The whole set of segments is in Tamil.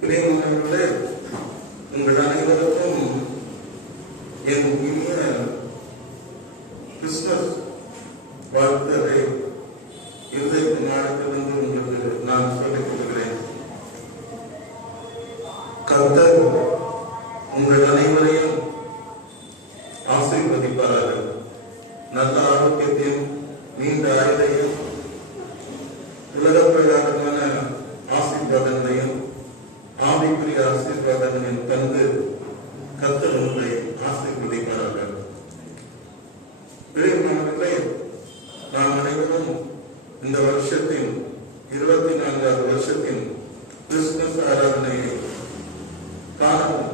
பிரியமானவர்களே, உங்கள் அனைவருக்கும் என் இனிய கிறிஸ்துமஸ் வாழ்த்துக்களை இருதயத்தின் ஆழத்திலிருந்து உங்களுக்கு நான் சொல்லிக் கொள்கிறேன். கர்த்தர் உங்கள் அனைவரையும் ஆசீர்வதிப்பார்கள். நல்ல ஆரோக்கியத்தையும் நீண்ட ஆயுளையும் உலக பிரகாரமான ஆசீர்வாதங்களையும் ஆவிக்குரிய ஆசீர்வாதங்களையும் தந்து கர்த்தர் உங்களை ஆசீர்வதிப்பார்கள். பிரியமானவர்களே, நாம் அனைவரும் இந்த வருஷத்தின் 24வது வருஷத்தின் கிறிஸ்துமஸ் ஆராதனையை காணவும்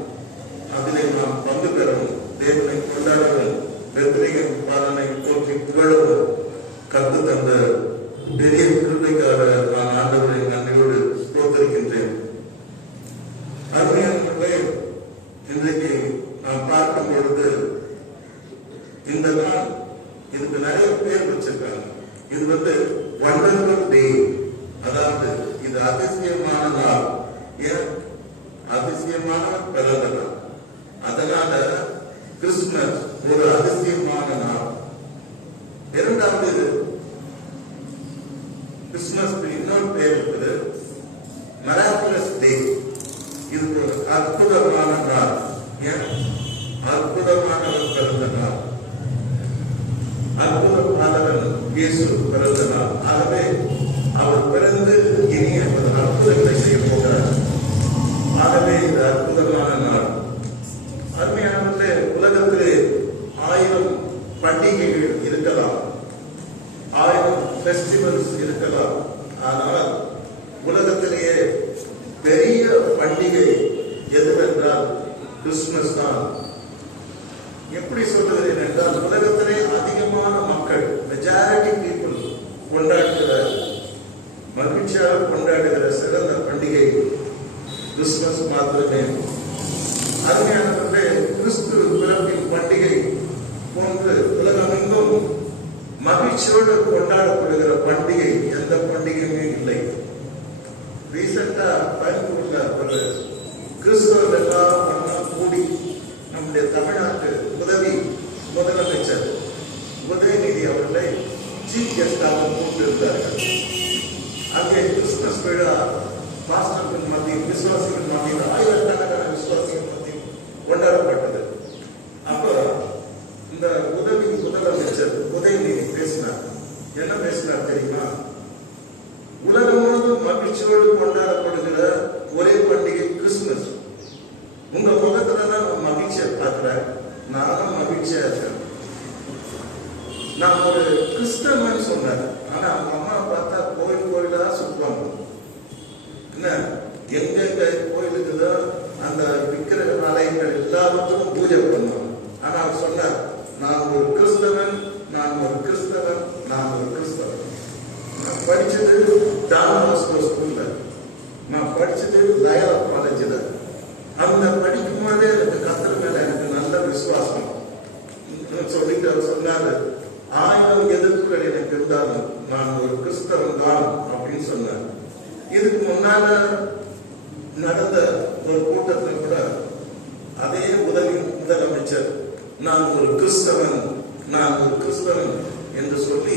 அதிலே நாம் பங்கு பெறவும் தேவனை கொண்டாடவும் பெத்லகேம் பாலனை போற்றி புகழவும் கத்து தந்த பெரிய கிருபைக்காக நான் ஆண்டவரை நன்றியோடு ஸ்தோத்திரிக்கின்றேன். அருமையானவர்களே, இன்றைக்கு நாம் பார்க்கும் பொழுது இந்த நாள் இதுக்கு நிறைய பேர் வச்சிருக்காங்க. இது வண்டர்ஃபுல் டே, அதாவது இது அதிசயமான நாள். ஏன் அதிசயமான பிறந்த நாள், அதனால கிறிஸ்துமஸ் ஒரு அதிசயமான நாள். இரண்டாவது, கிறிஸ்துமஸ் இன்னொரு பேர் இருக்குது, மிராக்குலஸ் டே. இது ஒரு அற்புதமான நாள். ஏன் அற்புதமானவர் பிறந்த நாள், அற்புதமானவர் இயேசு பிறந்த நாள். ஆகவே அவர் பிறந்து இனி அற்புதங்களை செய்ய போகிறார். ஆகவே இது அற்புதமான நாள். அருமையானவர்களே, உலகத்திலே 1000 பண்டிகைகள் இருக்கலாம், 1000 ஃபெஸ்டிவல்ஸ் இருக்கலாம். ஆனால் உலகத்திலேயே பெரிய பண்டிகை எதுவென்றால் கிறிஸ்துமஸ் தான். எப்படி சொல்லுகிறேன் என்றால், உலகத்திலே அதிகமான மக்கள், மெஜாரிட்டி பீப்புள் கொண்டாடுகிற, மகிழ்ச்சியாக கொண்டாடுகிற சிறந்த பண்டிகை கிறிஸ்துமஸ் மாத்திரமே. அருமையானவர்களே, கிறிஸ்து பிறப்பின் பண்டிகை போன்று உலகமெங்கும் மகிழ்ச்சியோடு கொண்டாடப்படுகிற பண்டிகை எந்த பண்டிகையுமே இல்லை. ரீசெண்டா பயன்படுத்த ஒரு கிறிஸ்தவர்கள் எல்லாம் ஒன்றா கூடி நம்முடைய தமிழ்நாட்டு உதவி முதலமைச்சர் உதயநிதி அவர்களை சீஃப் கெஸ்டாக கூட்டியிருந்தார்கள். அங்கே கிறிஸ்துமஸ் விழா பாஸ்டர்கள் மத்தியில், விசுவாசிகள் மத்தியில், ஆயிரக்கணக்கான விசுவாசிகள் மத்தியில் கொண்டாடப்பட்டது. அப்போ இந்த உதவி முதலமைச்சர் உதயநிதி பேசினார். என்ன பேசினார் தெரியுமா? உலகம் முழுவதும் மகிழ்ச்சியோடு கொண்டாடப்படுகிற ஒரே பண்டிகை கிறிஸ்துமஸ். உங்க முகத்துல தான் நான் மகிழ்ச்சியை பார்க்கிறேன், நானும் மகிழ்ச்சியா இருக்கேன். நான் ஒரு கிறிஸ்தவன் சொன்னேன். ஆனா அவங்க அம்மா பார்த்தா கோயில் கோயிலா சுற்றுவாங்க. என்ன எங்கெங்க கோயில் இருக்குதோ அந்த விக்கிரக ஆலயங்கள் எல்லாவற்றுக்கும் பூஜை பண்ணுவாங்க. ஆனா அவர் சொன்னார், நான் ஒரு கிறிஸ்தவன், நான் ஒரு கிறிஸ்தவன், நான் ஒரு கிறிஸ்தவன். நான் படிச்சது டான் பாஸ்கோ ஸ்கூல்ல, நான் படிச்சது லயோலா காலேஜில். அந்த படிக்கும் போதே எனக்கு கர்த்தர் மேல எனக்கு நல்ல விசுவாசம் சொல்லிட்டு அவர் சொன்னாரு, 1000 எதிர்ப்புகள் எனக்கு இருந்தாலும் நான் ஒரு கிறிஸ்தவன் தான் அப்படின்னு சொன்னார். இதுக்கு முன்னால நடந்த ஒரு கூட்டத்தில் கூட அதே உதவி முதலமைச்சர் நான் ஒரு கிறிஸ்தவன், நான் ஒரு கிறிஸ்தவன் என்று சொல்லி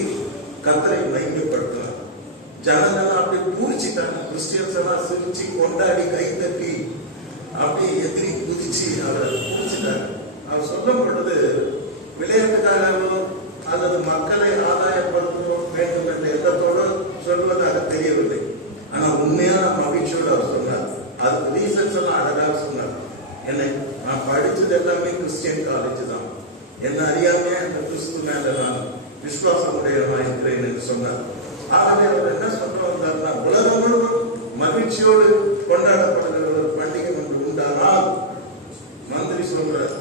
கர்த்தரை மையப்படுத்தினார். ஜனங்கள் அப்படி பூரிச்சிட்டாங்க. கிறிஸ்டியன்ஸ் எல்லாம் சிரிச்சு கொண்டாடி கை தட்டி அப்படி எதிரி குதிச்சு அவரை பூரிச்சிட்டாங்க. அவர் சொல்லப்பட்டது விளையாட்டுக்காரர்களோ அல்லது மக்களை ஆதாயப்படுத்த வேண்டும் என்ற எண்ணத்தோடு சொல்வதாக தெரியவில்லை. ஆனா உண்மையான மகிழ்ச்சியோடு அவர் சொன்னார். அதுக்கு ரீசன்ஸ் எல்லாம் அழகாக சொன்னார். என்னை நான் படிச்சது எல்லாமே கிறிஸ்டியன் காலேஜ் தான், என்ன அறியாமே அந்த கிறிஸ்து மேல நான் விசுவாசம் உடையவனாக இருக்கிறேன் என்று சொன்னார். ஆகவே அவர் என்ன சொல்ல வந்தார்னா, உலகம் முழுவதும் மகிழ்ச்சியோடு கொண்டாடப்படுகிற ஒரு பண்டிகை ஒன்று உண்டானால் மந்திரி சொல்றார்,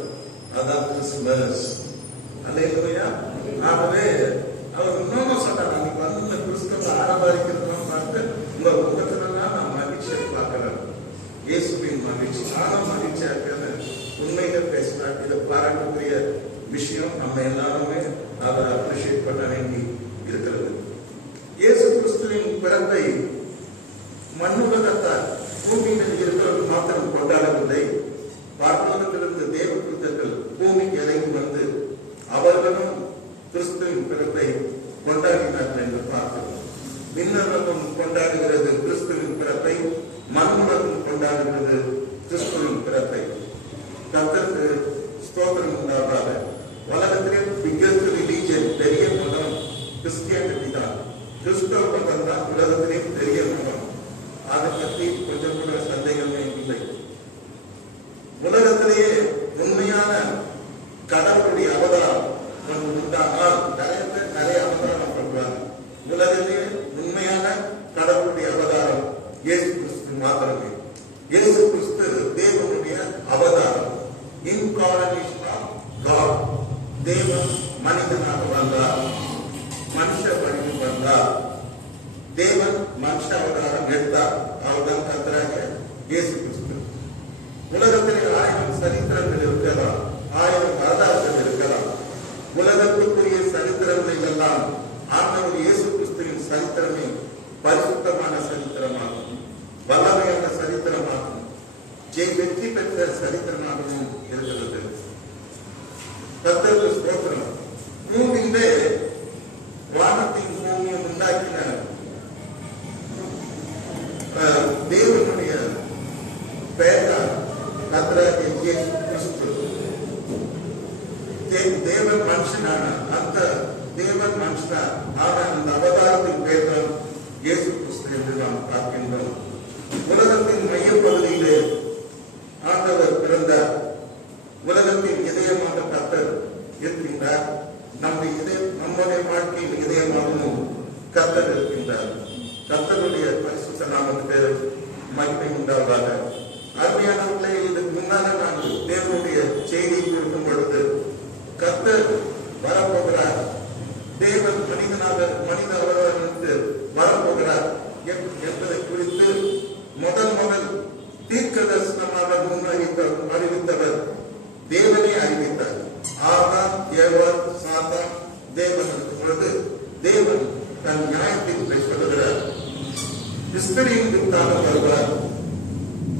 அதான் கிறிஸ்துமஸ். அல்லேலூயா. ஆகவே அவர் இன்னொன்னு சொன்னார், அன்னைக்கு வந்து கிறிஸ்துவ ஆரம்பிக்கிறதும் பார்த்து உங்க முகத்துலலாம் நான் மகிழ்ச்சியை பார்க்கிறேன், இயேசுவின் மகிழ்ச்சி, நானும் மகிழ்ச்சியா இருக்கிறது உண்மையில பேசினார். இதை பாராட்டுக்குரிய விஷயம். நம்ம எல்லாருமே அதை அப்ரிஷியேட் பண்ண வேண்டி இருக்கிறது. இயேசு கிறிஸ்துவின் பிறப்பை அவர்களும் கிறிஸ்துவின் பிறப்பை கொண்டாடினார்கள் என்று பார்க்கிறோம். விண்ணகம் கொண்டாடுகிறது கிறிஸ்துவின் பிறப்பை, மண்ணுலகம் கொண்டாடுகிறது கிறிஸ்துவின் பிறப்பை. கர்த்தருக்கு ஸ்தோத்திரம் உண்டாவதாக. உலகத்திலே பிக்கஸ்ட் ரிலீஜன், பெரிய மதம் கிறிஸ்டியானிட்டி தான். கிறிஸ்தவ மதம் தான் உலகத்திலே பெரிய மதம். அதை பற்றி கொஞ்சம் கூட சந்தேகமே இல்லை. உலகத்திலேயே உண்மையான கடவுளுடைய அவதாரம் உண்டானால் நிறைய பேர் நிறைய அவதாரம் பண்றாங்க. உலகத்திலேயே உண்மையான கடவுளுடைய அவதாரம் இயேசு கிறிஸ்து மாத்திரமே. இயேசு கிறிஸ்து தேவனுடைய அவதாரம், இன்கார்னேஷன் ஆஃப் காட். தேவன் மனிதனாக வந்தார், மனுஷ வடிவில் வந்தார், தேவன் மனுஷ அவதாரம் எடுத்தார். அவர்தான் கர்த்தராக இயேசு கிறிஸ்து. உலகத்திலே 1000 சரித்திரங்கள் இருக்கலாம், 1000 வரலாறுகள் இருக்கலாம். உலகத்துக்குரிய சரித்திரங்கள் எல்லாம் ஆண்டவர் இயேசு கிறிஸ்துவின் சரித்திரமே பரிசுத்தமான சரித்திரமாகும், வல்லமையான சரித்திரமாகும், வெற்றி பெற்ற சரித்திரமாகவும் இருக்கிறது. கர்த்தருக்கு ஸ்தோத்திரம். பூமியிலே வானத்தின் பூமியை உண்டாக்கின தேவனுடைய பெயர் கர்த்தராகிய இயேசு கிறிஸ்து. தேவன் மனுஷனான அந்த தேவன் மனுஷனார் ஆன அந்த அவதாரத்தின் பெயர் தான் இயேசு கிறிஸ்து என்று நாம் பார்க்கின்றோம். உலகத்தின் மையப்பகுதியிலே ஆண்டவர் பிறந்தார். உலகத்தின் இதயமாக கர்த்தர் இருக்கின்றார். நம்முடைய வாழ்க்கையில் இதயமாகவும் கர்த்தர் இருக்கின்றார். கர்த்தருடைய பரிசுத்த நாமத்துக்கு மகிமை உண்டாவதாக. அருமையானவர்களே, இதுக்கு முன்னால நான் தேவனுடைய செய்தியை கொடுக்கும் பொழுது கர்த்தர் வரப்போகிறார், தேவன் மனித அவதாரத்திற்கு வரப்போகிறார் என்பதை குறித்து முதல் தீர்க்கதரிசனமாக அறிவித்தவர் தேவனை அறிவித்தார். ஆதாம், ஏவாள், சாத்தான், தேவன் பொழுது தேவன் தன் நியாயத்தை சொல்லுகிறார். கிறிஸ்துவின் வித்தாக வருவார்,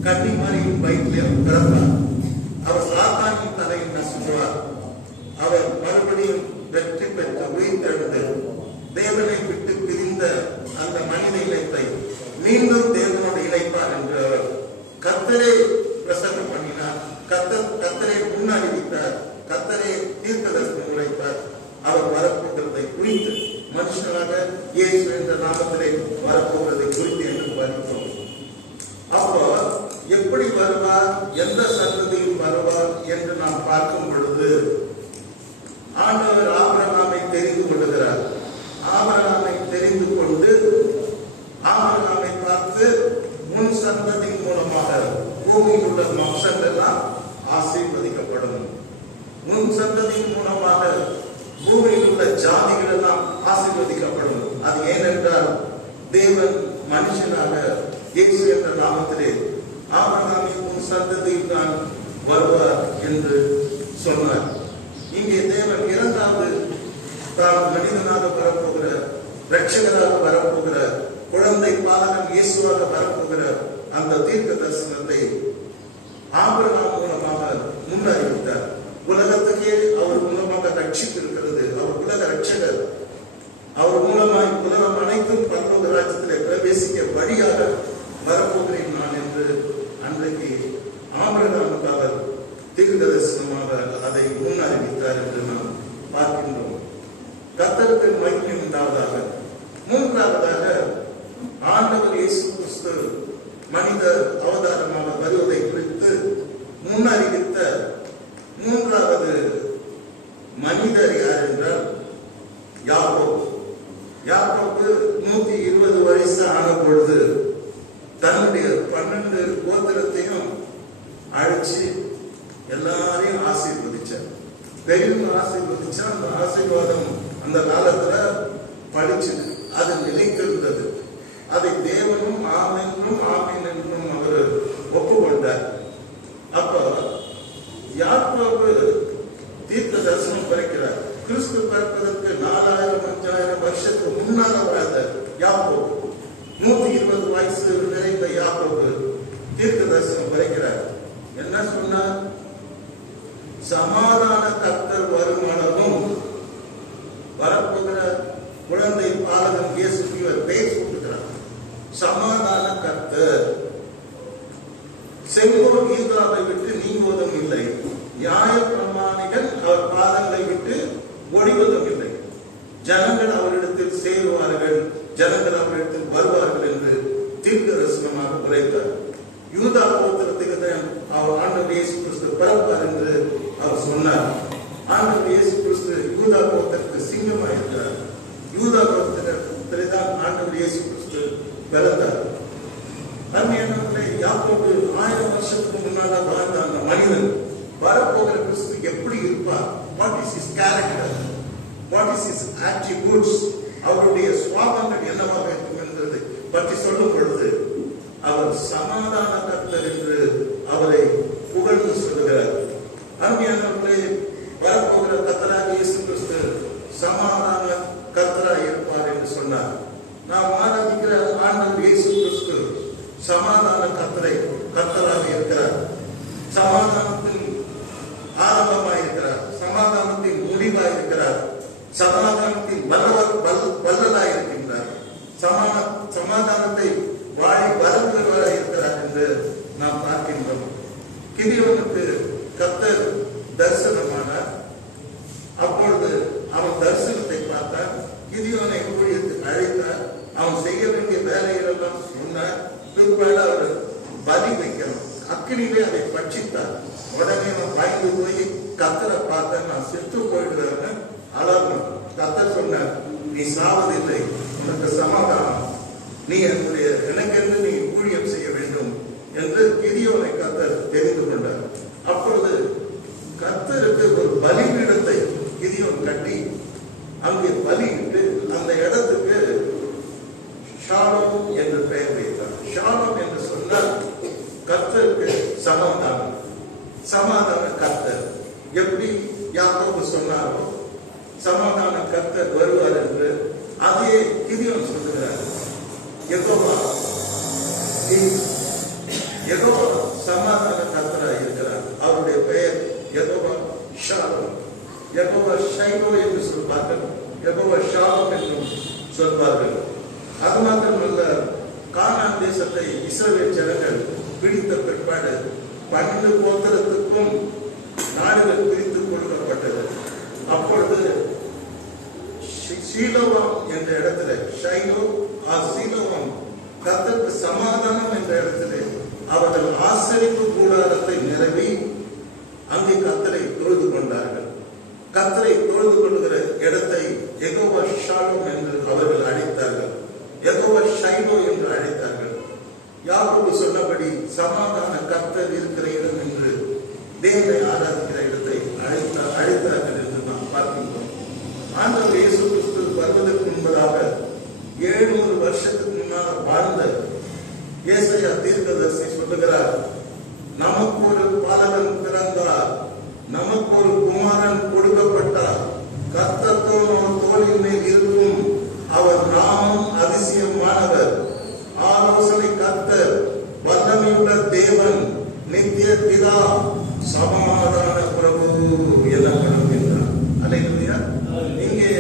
கன்னிமரியின் வயிற்றில் பிறந்தார். அவர் சாத்தானின் தலையில் நசுங்குவார். அவர் மறுபடியும் வெற்றி பெற்று உயிர்த்தெழுந்து தேவனை விட்டு பிரிந்த அந்த மனித இனத்தை மீண்டும் தேவனோடு இணைப்பார் என்று அவர் கர்த்தரே பிரசங்கம் பண்ணினார். கர்த்தரே முன்னறிவித்தார். கர்த்தரே தீர்க்கதரிசனம் உரைத்தார். அவர் வரப்போகிறதை குறித்து மனுஷனாக இயேசு என்ற நாமத்திலே வரப்போகிறதை குறித்து என்று பார்க்கிறோம். அப்போ எப்படி வருவார், எந்த சந்ததியில் வருவார் என்று நாம் பார்க்கும் பொழுது ஆண்டவர் ஆபிரகாமை தெரிந்து கொள்ளுகிறார். ஆபிரகாமை தெரிந்து கொண்டு ஆபிரகாமை பார்த்து முன் சந்ததியின் மூலமாக பூமியில் உள்ள வம்சங்கள் எல்லாம் ஆசீர்வதிக்கப்படும். முன் சந்ததியின் மூலமாக பூமியில் உள்ள ஜாதிகள் எல்லாம் ஆசீர்வதிக்கப்படும். அது ஏனென்றால் தேவன் மனுஷனாக இயேசு என்ற நாமத்திலே ஆபிரகாமின் முன் சந்ததியில் தான் வருவார் என்று சொன்னார். இங்கே தேவன் இரண்டாவது தான் மனிதனாக வரப்போகிற, இரட்சகராக வரப்போகிற, குழந்தை பாலகன் இயேசுவாக வரப்போகிற அந்த தீர்க்க தரிசனத்தை ஆபிரகாம் மூலமாக முன்னறிவித்தார். உலகத்துக்கே அவர் மூலமாக ரட்சிப்பு இருக்கிறது. அவர் உலக ரட்சகர். அவர் மூலமாய் உலகம் அனைத்தும் பரலோக ராஜ்யத்திலே பிரவேசிக்க வழியாக வரப்போகிறேன் நான் என்று அன்றைக்கு ஆபிரகாமுக்கு அவர் தீர்க்க தரிசனமாக அதை முன்னறிவித்தார் என்று நாம் பார்க்கின்றோம். கர்த்தருக்கு மகிமை உண்டாவதாக. மூன்றாவதாக ஆண்டவர் இயேசு கிறிஸ்து மனித அவதாரமாக வருவதை குறித்து முன்னறிவித்த மூன்றாவது மனிதர் யார் என்றால் யாக்கோபு. யாக்கோபு 120 வயசு ஆன பொழுது தன்னுடைய 12 கோத்திரத்தையும் அழைச்சு எல்லாரையும் ஆசீர்வதிச்சார். பெரியவங்க ஆசீர்வதிச்சா அந்த ஆசீர்வாதம் அந்த காலத்துல படிச்சு அது நிலைத்திருந்தது. அதை தேவனும் ஆமீன் என்றும் அவர் ஒப்புக்கொண்டார். அப்ப யாக்கோபு தீர்க்க தரிசனம் பிறக்கிறார். கிறிஸ்து பிறப்பதற்கு 4000-5000 வருஷத்துக்கு முன்னால வாழ்ந்த யாக்கோபு, 120 வயசு நிறைந்த யாக்கோபு தீர்க்க தரிசனம் பிறக்கிறார். என்ன சொன்னார்? சமாதான கர்த்தர் வருமானமும் ஒழிவதும் இல்லை. ஜனங்கள் அவரிடத்தில் சேருவார்கள், ஜனங்கள் அவரிடத்தில் வருவார்கள் என்று தீர்க்கதரிசனமாக உரைத்தார். யூதா கோத்திரத்துக்கு தான் அவர் ஆண்டவர் இயேசு கிறிஸ்து பிறப்பார் என்று அவர் சொன்னார். ஆண்டவர் இயேசு கிறிஸ்து யூதா கோத்திரத்துக்கு சிங்கமாக இருக்கிறார். யூதா கோத்திரத்திலே தான் ஆண்டவர் இயேசு கிறிஸ்து பிறந்தார். அருமையானவர்களே, யாக்கோபு 1000 வருஷத்துக்கு முன்னால வாழ்ந்த அந்த மனிதன் வரப்போகிற கிறிஸ்து எப்படி இருப்பார்? What is his character, what is his attributes, அவருடைய சுவாபங்கள் என்னவாக இருக்கும் என்பதை பற்றி சொல்லும் பொழுது அவர் சமாதான கர்த்தர் என்று அவரை புகழ்ந்து சொல்லுகிறார். அருமையானவர்களே, வரப்போகிற கர்த்தராகிய இயேசு கிறிஸ்து சமாதான கர்த்தராக இருப்பார் என்று சொன்னார். நாம் ஆராதிக்கிற ஆண்டவர் இயேசு கிறிஸ்து சமாதான கர்த்தராக இருக்கிறார். சமாதானத்தின் ஆரம்பமாக இருக்கிறார், சமாதானத்தின் முடிவாக இருக்கிறார், சமாதானத்தின் வல்லலாக இருக்கின்றார், சமாதானத்தை வாழி வளர்ந்தவராக இருக்கிறார் என்று நாம் பார்க்கின்றோம். கிதியோனுக்கு கர்த்தர் தரிசனமானார். அப்பொழுது அவன் தரிசனத்தை பார்த்தார். கிதியோனை ஊழியத்துக்கு அழைத்தார். அவன் செய்ய வேண்டிய வேலைகளெல்லாம் சொன்னார். பிற்பாடு அவர் பலி வைக்கணும், அக்கினிலே அதை பட்சித்தார். உடனே அவன் பயந்து போய் கர்த்தரை பார்த்த, நான் செத்து போயிடுறேன்னு அழகும். கர்த்தர் சொன்னார், நீ சாவதில்லை, உனக்கு சமாதானம், நீ எனக்கென்று நீ ஊழியம் செய்ய வேண்டும் என்று கிதியோனை கர்த்தர் தெரிந்து கொண்டார். அப்பொழுது கர்த்தருக்கு ஒரு பலிபீடத்தை கிதியோன் கட்டி அங்கே பலியிட்டு அந்த இடத்துக்கு ஷாலோம் என்று பெயர் வைத்தார். ஷாலோம் என்று சொன்னால் கர்த்தருக்கு சமாதானம், சமாதான கர்த்தர். எப்படி யாக்கோபு சொன்னாரோ சமாதான கர்த்தர் வருவார் என்று அதே கிதியோன் சொல்லுகிறார். யெகோவா சமாதான கர்த்தராக இருக்கிறார். அவருடைய பெயர் யெகோவா ஷாலோம். யெகோவா ஷைலோ என்று சொல்வார்கள், யெகோவா ஷாலோம் என்றும் சொல்வார்கள். அது மாத்திரமல்ல, கானான் தேசத்தை இஸ்ரவேல் ஜனங்கள் பிடித்த பிற்பாடு 12 கோத்திரத்துக்கும் நாடுகள் பிரித்து கொடுக்கப்பட்டது. அப்பொழுது சீலோவாம் என்ற இடத்துல, ஷைலோ சீலோவாம் கர்த்தருக்கு சமாதானம் என்ற இடத்திலே அவர்கள் ஆசரிப்பு கூடாரத்தை நிரவி அங்கே கர்த்தரை தொழுது கொண்டார்கள். கர்த்தரை தொழுது கொள்ளுகிற இடத்தை யெகோவா ஷாலோம் என்று அவர்கள் அழைத்தார்கள், யெகோவா ஷைலோ என்று அழைத்தார்கள். யாக்கோபு சொன்னபடி சமாதான கர்த்தர் இருக்கிற இடம் என்று தேவனை ஆராதிக்கிற இடத்தை அழைத்தார்கள் என்று நாம் பார்க்கின்றோம். ஆண்டவர் இயேசு கிறிஸ்து வருவதற்கு முன்பதாக 700 வருஷத்துக்கு முன்னால் வாழ்ந்த ஏசாயா தீர்க்கதரிசி சொல்லுகிறார், நமக்கு ஒரு பாலகன் பிறந்தார், நமக்கு ஒரு குமாரன் கொடுக்கப்பட்டார், கர்த்தர் தோளின் மேல் இருக்கும், அவர் நாமம் அதிசயமானவர், ஆலோசனை கர்த்தர், வல்லமையுள்ள தேவன், நித்திய பிதா, சமாதான பிரபு எனப்படும் என்றார். அல்லேலூயா. இங்கே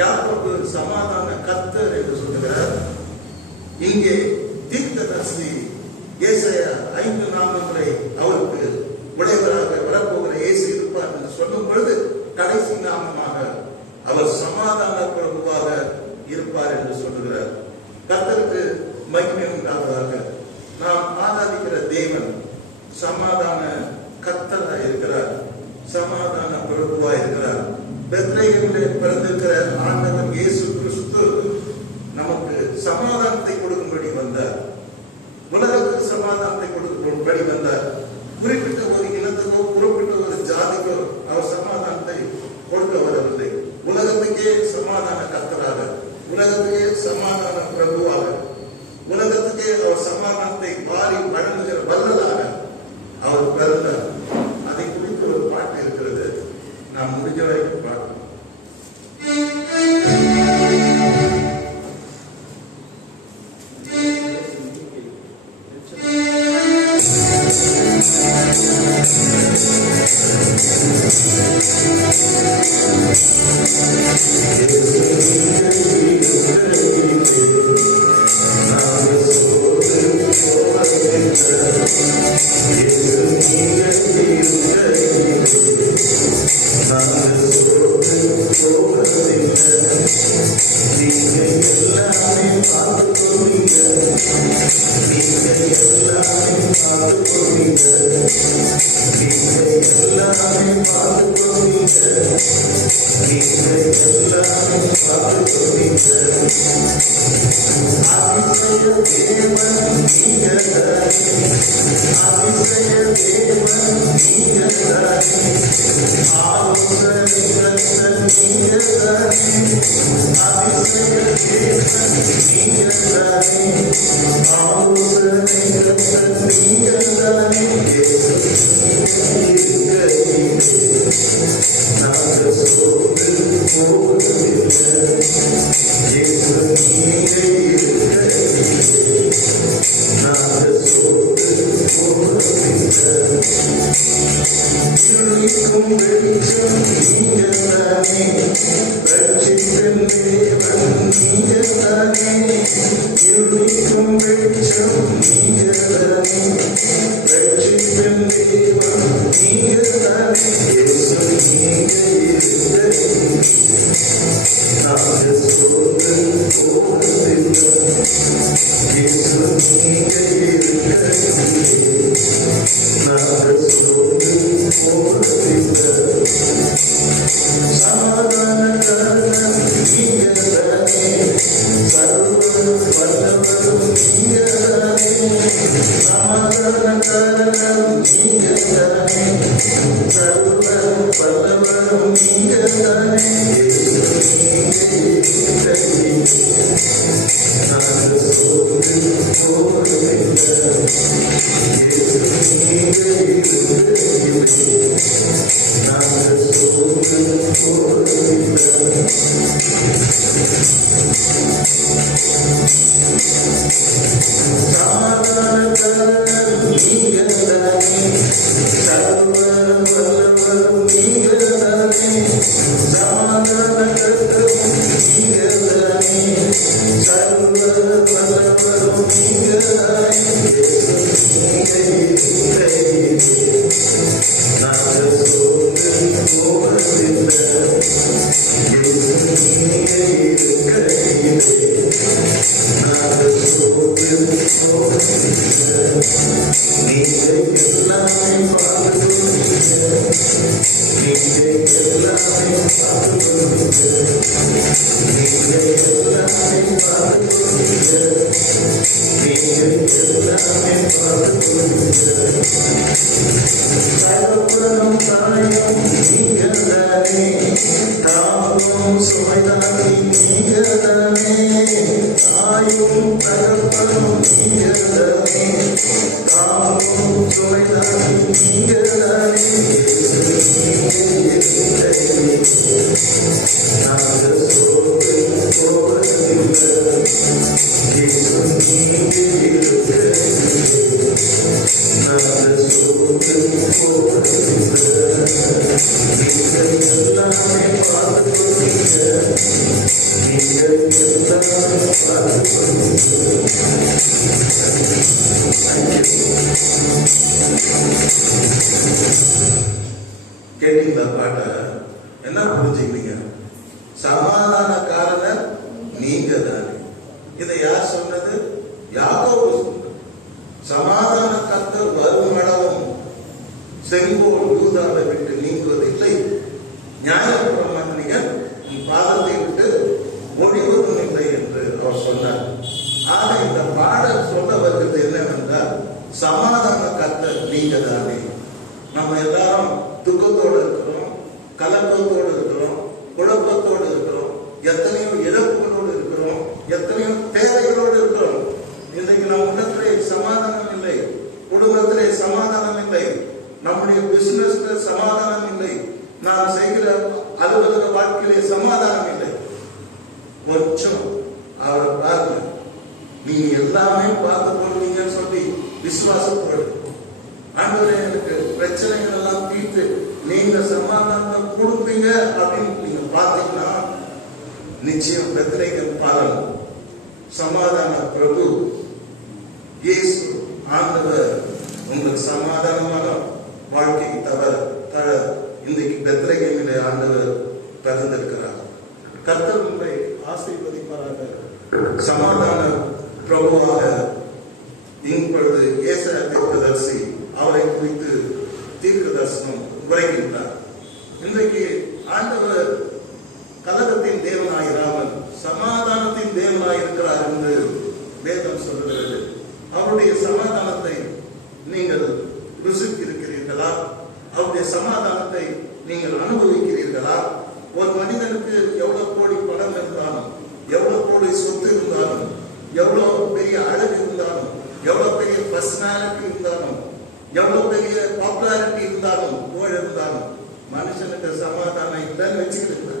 யாக்கோபு சமாதான கர்த்தர் என்று சொல்லுகிறார். இங்கே தீர்க்கதரிசி ஏசாயா 5 முறை அவருக்கு உடையவராக வரப்போகிற இயேசு இருப்பார் என்று சொல்லும் பொழுது கடைசி நாமமாக அவர் சமாதான பிரபுவாக இருப்பார் என்று சொல்லுகிறார். கர்த்தருக்கு மகிமை உண்டாவதாக. நாம் ஆராதிக்கிற தேவன் சமாதான கர்த்தராக இருக்கிறார், சமாதான பிரபுவாக இருக்கிறார். பெத்லகேமிலே பிறந்திருக்கிற ஆண்டவர் இயேசு கிறிஸ்து நமக்கு சமாதானத்தை கொடுக்கும்படி வந்தார், உலகத்துக்கு சமாதானத்தை கொடுக்கும்படி வந்தார். குறிப்பிட்ட ஒரு இனத்துக்கோ குறிப்பிட்ட ஒரு ஜாதிக்கோ அவர் சமாதானத்தை கொடுக்க வரவில்லை. உலகத்துக்கே சமாதான கர்த்தராக, உலகத்துக்கே சமாதான பிரபுவாக, உலகத்துக்கே அவர் சமாதானத்தை வாரி வழங்குகிற வல்லலாக அவர் பிறந்தார். அதை குறித்து ஒரு பாட்டு இருக்கிறது, நாம் முடிஞ்ச வரைக்கும் பார்க்கணும். I'm கேட்டீங்களா பாட்ட? என்ன புரிஞ்சுக்கிறீங்க? சமாதானக்காரனர் நீங்க தானே. இதை யார் சொன்னது? யாக்கோபு சொன்னது. சமாதான கர்த்தர் வரும் அளவும் செங்கோல் யூதாவை விட்டு நீங்குவதில்லை, நியாயப்பிரமாணிகன் உன் பாதத்தை விட்டு ஒழிவதும் இல்லை என்று அவர் சொன்னார். ஆக இந்த பாடல் சொல்ல வருகிறது என்னவென்றால், சமாதான கர்த்தர் நீங்க தானே. நம்ம எல்லாரும் துக்கத்தோடு இருக்கிறோம், கலக்கத்தோடு இருக்கிறோம், குழப்பத்தோடு இருக்கிறோம், எத்தனையோ இழப்புகளோடு இருக்கிறோம், எத்தனையோ தேவைகளோடு இருக்கிறோம். இன்றைக்கு நம் உள்ளத்திலே சமாதானம் இல்லை, குடும்பத்திலே சமாதானம் இல்லை, நம்முடைய பிசினஸ்ல சமாதானம் இல்லை, நாம் செய்கிற அலுவலக வாழ்க்கையிலே சமாதானம் இல்லை. கொஞ்சம் அவரை பாருங்க, நீங்க எல்லாமே பார்த்து கொள்வீங்கன்னு சொல்லி விசுவாசத்தோடு ஆண்டவரே எனக்கு பிரச்சனைகள் எல்லாம் தீர்த்து நீங்க சமாதானம் கொடுப்பீங்க அப்படின்னு நீங்க பார்த்தீங்கன்னா நிச்சயம் பெத்லகேம் பாலம் சமாதான பிரபு இயேசு ஆண்டவர் உங்களுக்கு சமாதானமான வாழ்க்கை தர இன்றைக்கு பெத்லகேமிலே ஆண்டவர் பிறந்திருக்கிறார். கர்த்தர் உங்களை ஆசீர்வதிப்பாராக. சமாதான பிரபுவாக இப்பொழுது ஏசாயா தீர்க்கதரிசி அவரை குறித்து தீர்க்க தரிசனம் உரைக்கின்றார். இன்றைக்கு ஆண்டவர் கலகத்தின் தேவனாயிராமல் சமாதானத்தின் தேவனாயிருக்கிறார் என்று வேதம் சொல்லுகிறது. அவருடைய சமாதானத்தை நீங்கள் ருசித்திருக்கிறீர்களா? அவருடைய சமாதானத்தை நீங்கள் அனுபவிக்கிறீர்களா? ஒரு மனிதனுக்கு எவ்வளவு கோடி பணம் இருந்தாலும், எவ்வளவு கோடி சொத்து இருந்தாலும், எவ்வளவு பெரிய அழகு இருந்தாலும், எவ்வளவு பெரிய பர்சனாலிட்டி இருந்தாலும், எவ்வளவு பெரிய பாப்புலாரிட்டி இருந்தாலும், புகழ் இருந்தாலும், மனுஷனுக்கு சமாதானம் இல்லைன்னு வச்சுக்கிட்டு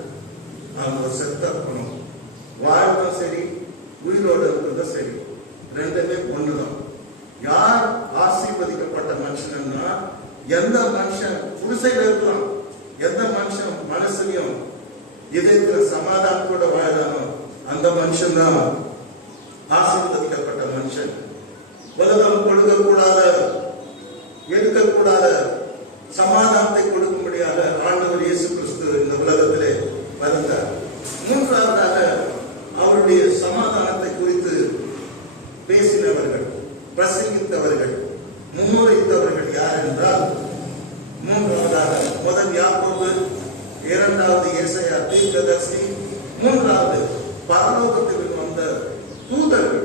அவங்க செத்தப்பணும். வாழ்றதும் சரி, உயிரோடு இருக்கிறதும் சரி, ரெண்டுமே ஒண்ணுதான். யார் ஆசீர்வதிக்கப்பட்ட மனுஷன்னா, எந்த மனுஷன் புருஷையில இருக்கலாம், எந்த மனுஷன் மனசுலையும் இதயத்துல சமாதானத்தோட வாழ்றானோ அந்த மனுஷன் தான் ஆசீர்வதிக்கப்பட்ட மனுஷன். உலகம் கொடுக்கக்கூடாத, எடுக்கக்கூடாத சமாதானத்தை கொடுக்கும்படியாக ஆண்டவர் இயேசு கிறிஸ்து இந்த உலகத்திலே வந்தார். மூன்றாவதாக அவருடைய சமாதானத்தை குறித்து பேசினவர்கள், பிரசங்கித்தவர்கள், முன்னுரைத்தவர்கள் யார் என்றால், மூன்றாவதாக முதல் யாக்கோபு, இரண்டாவது ஏசாயா தீர்க்கதரிசி, மூன்றாவது பரலோகத்தில் வந்த தூதர்கள்.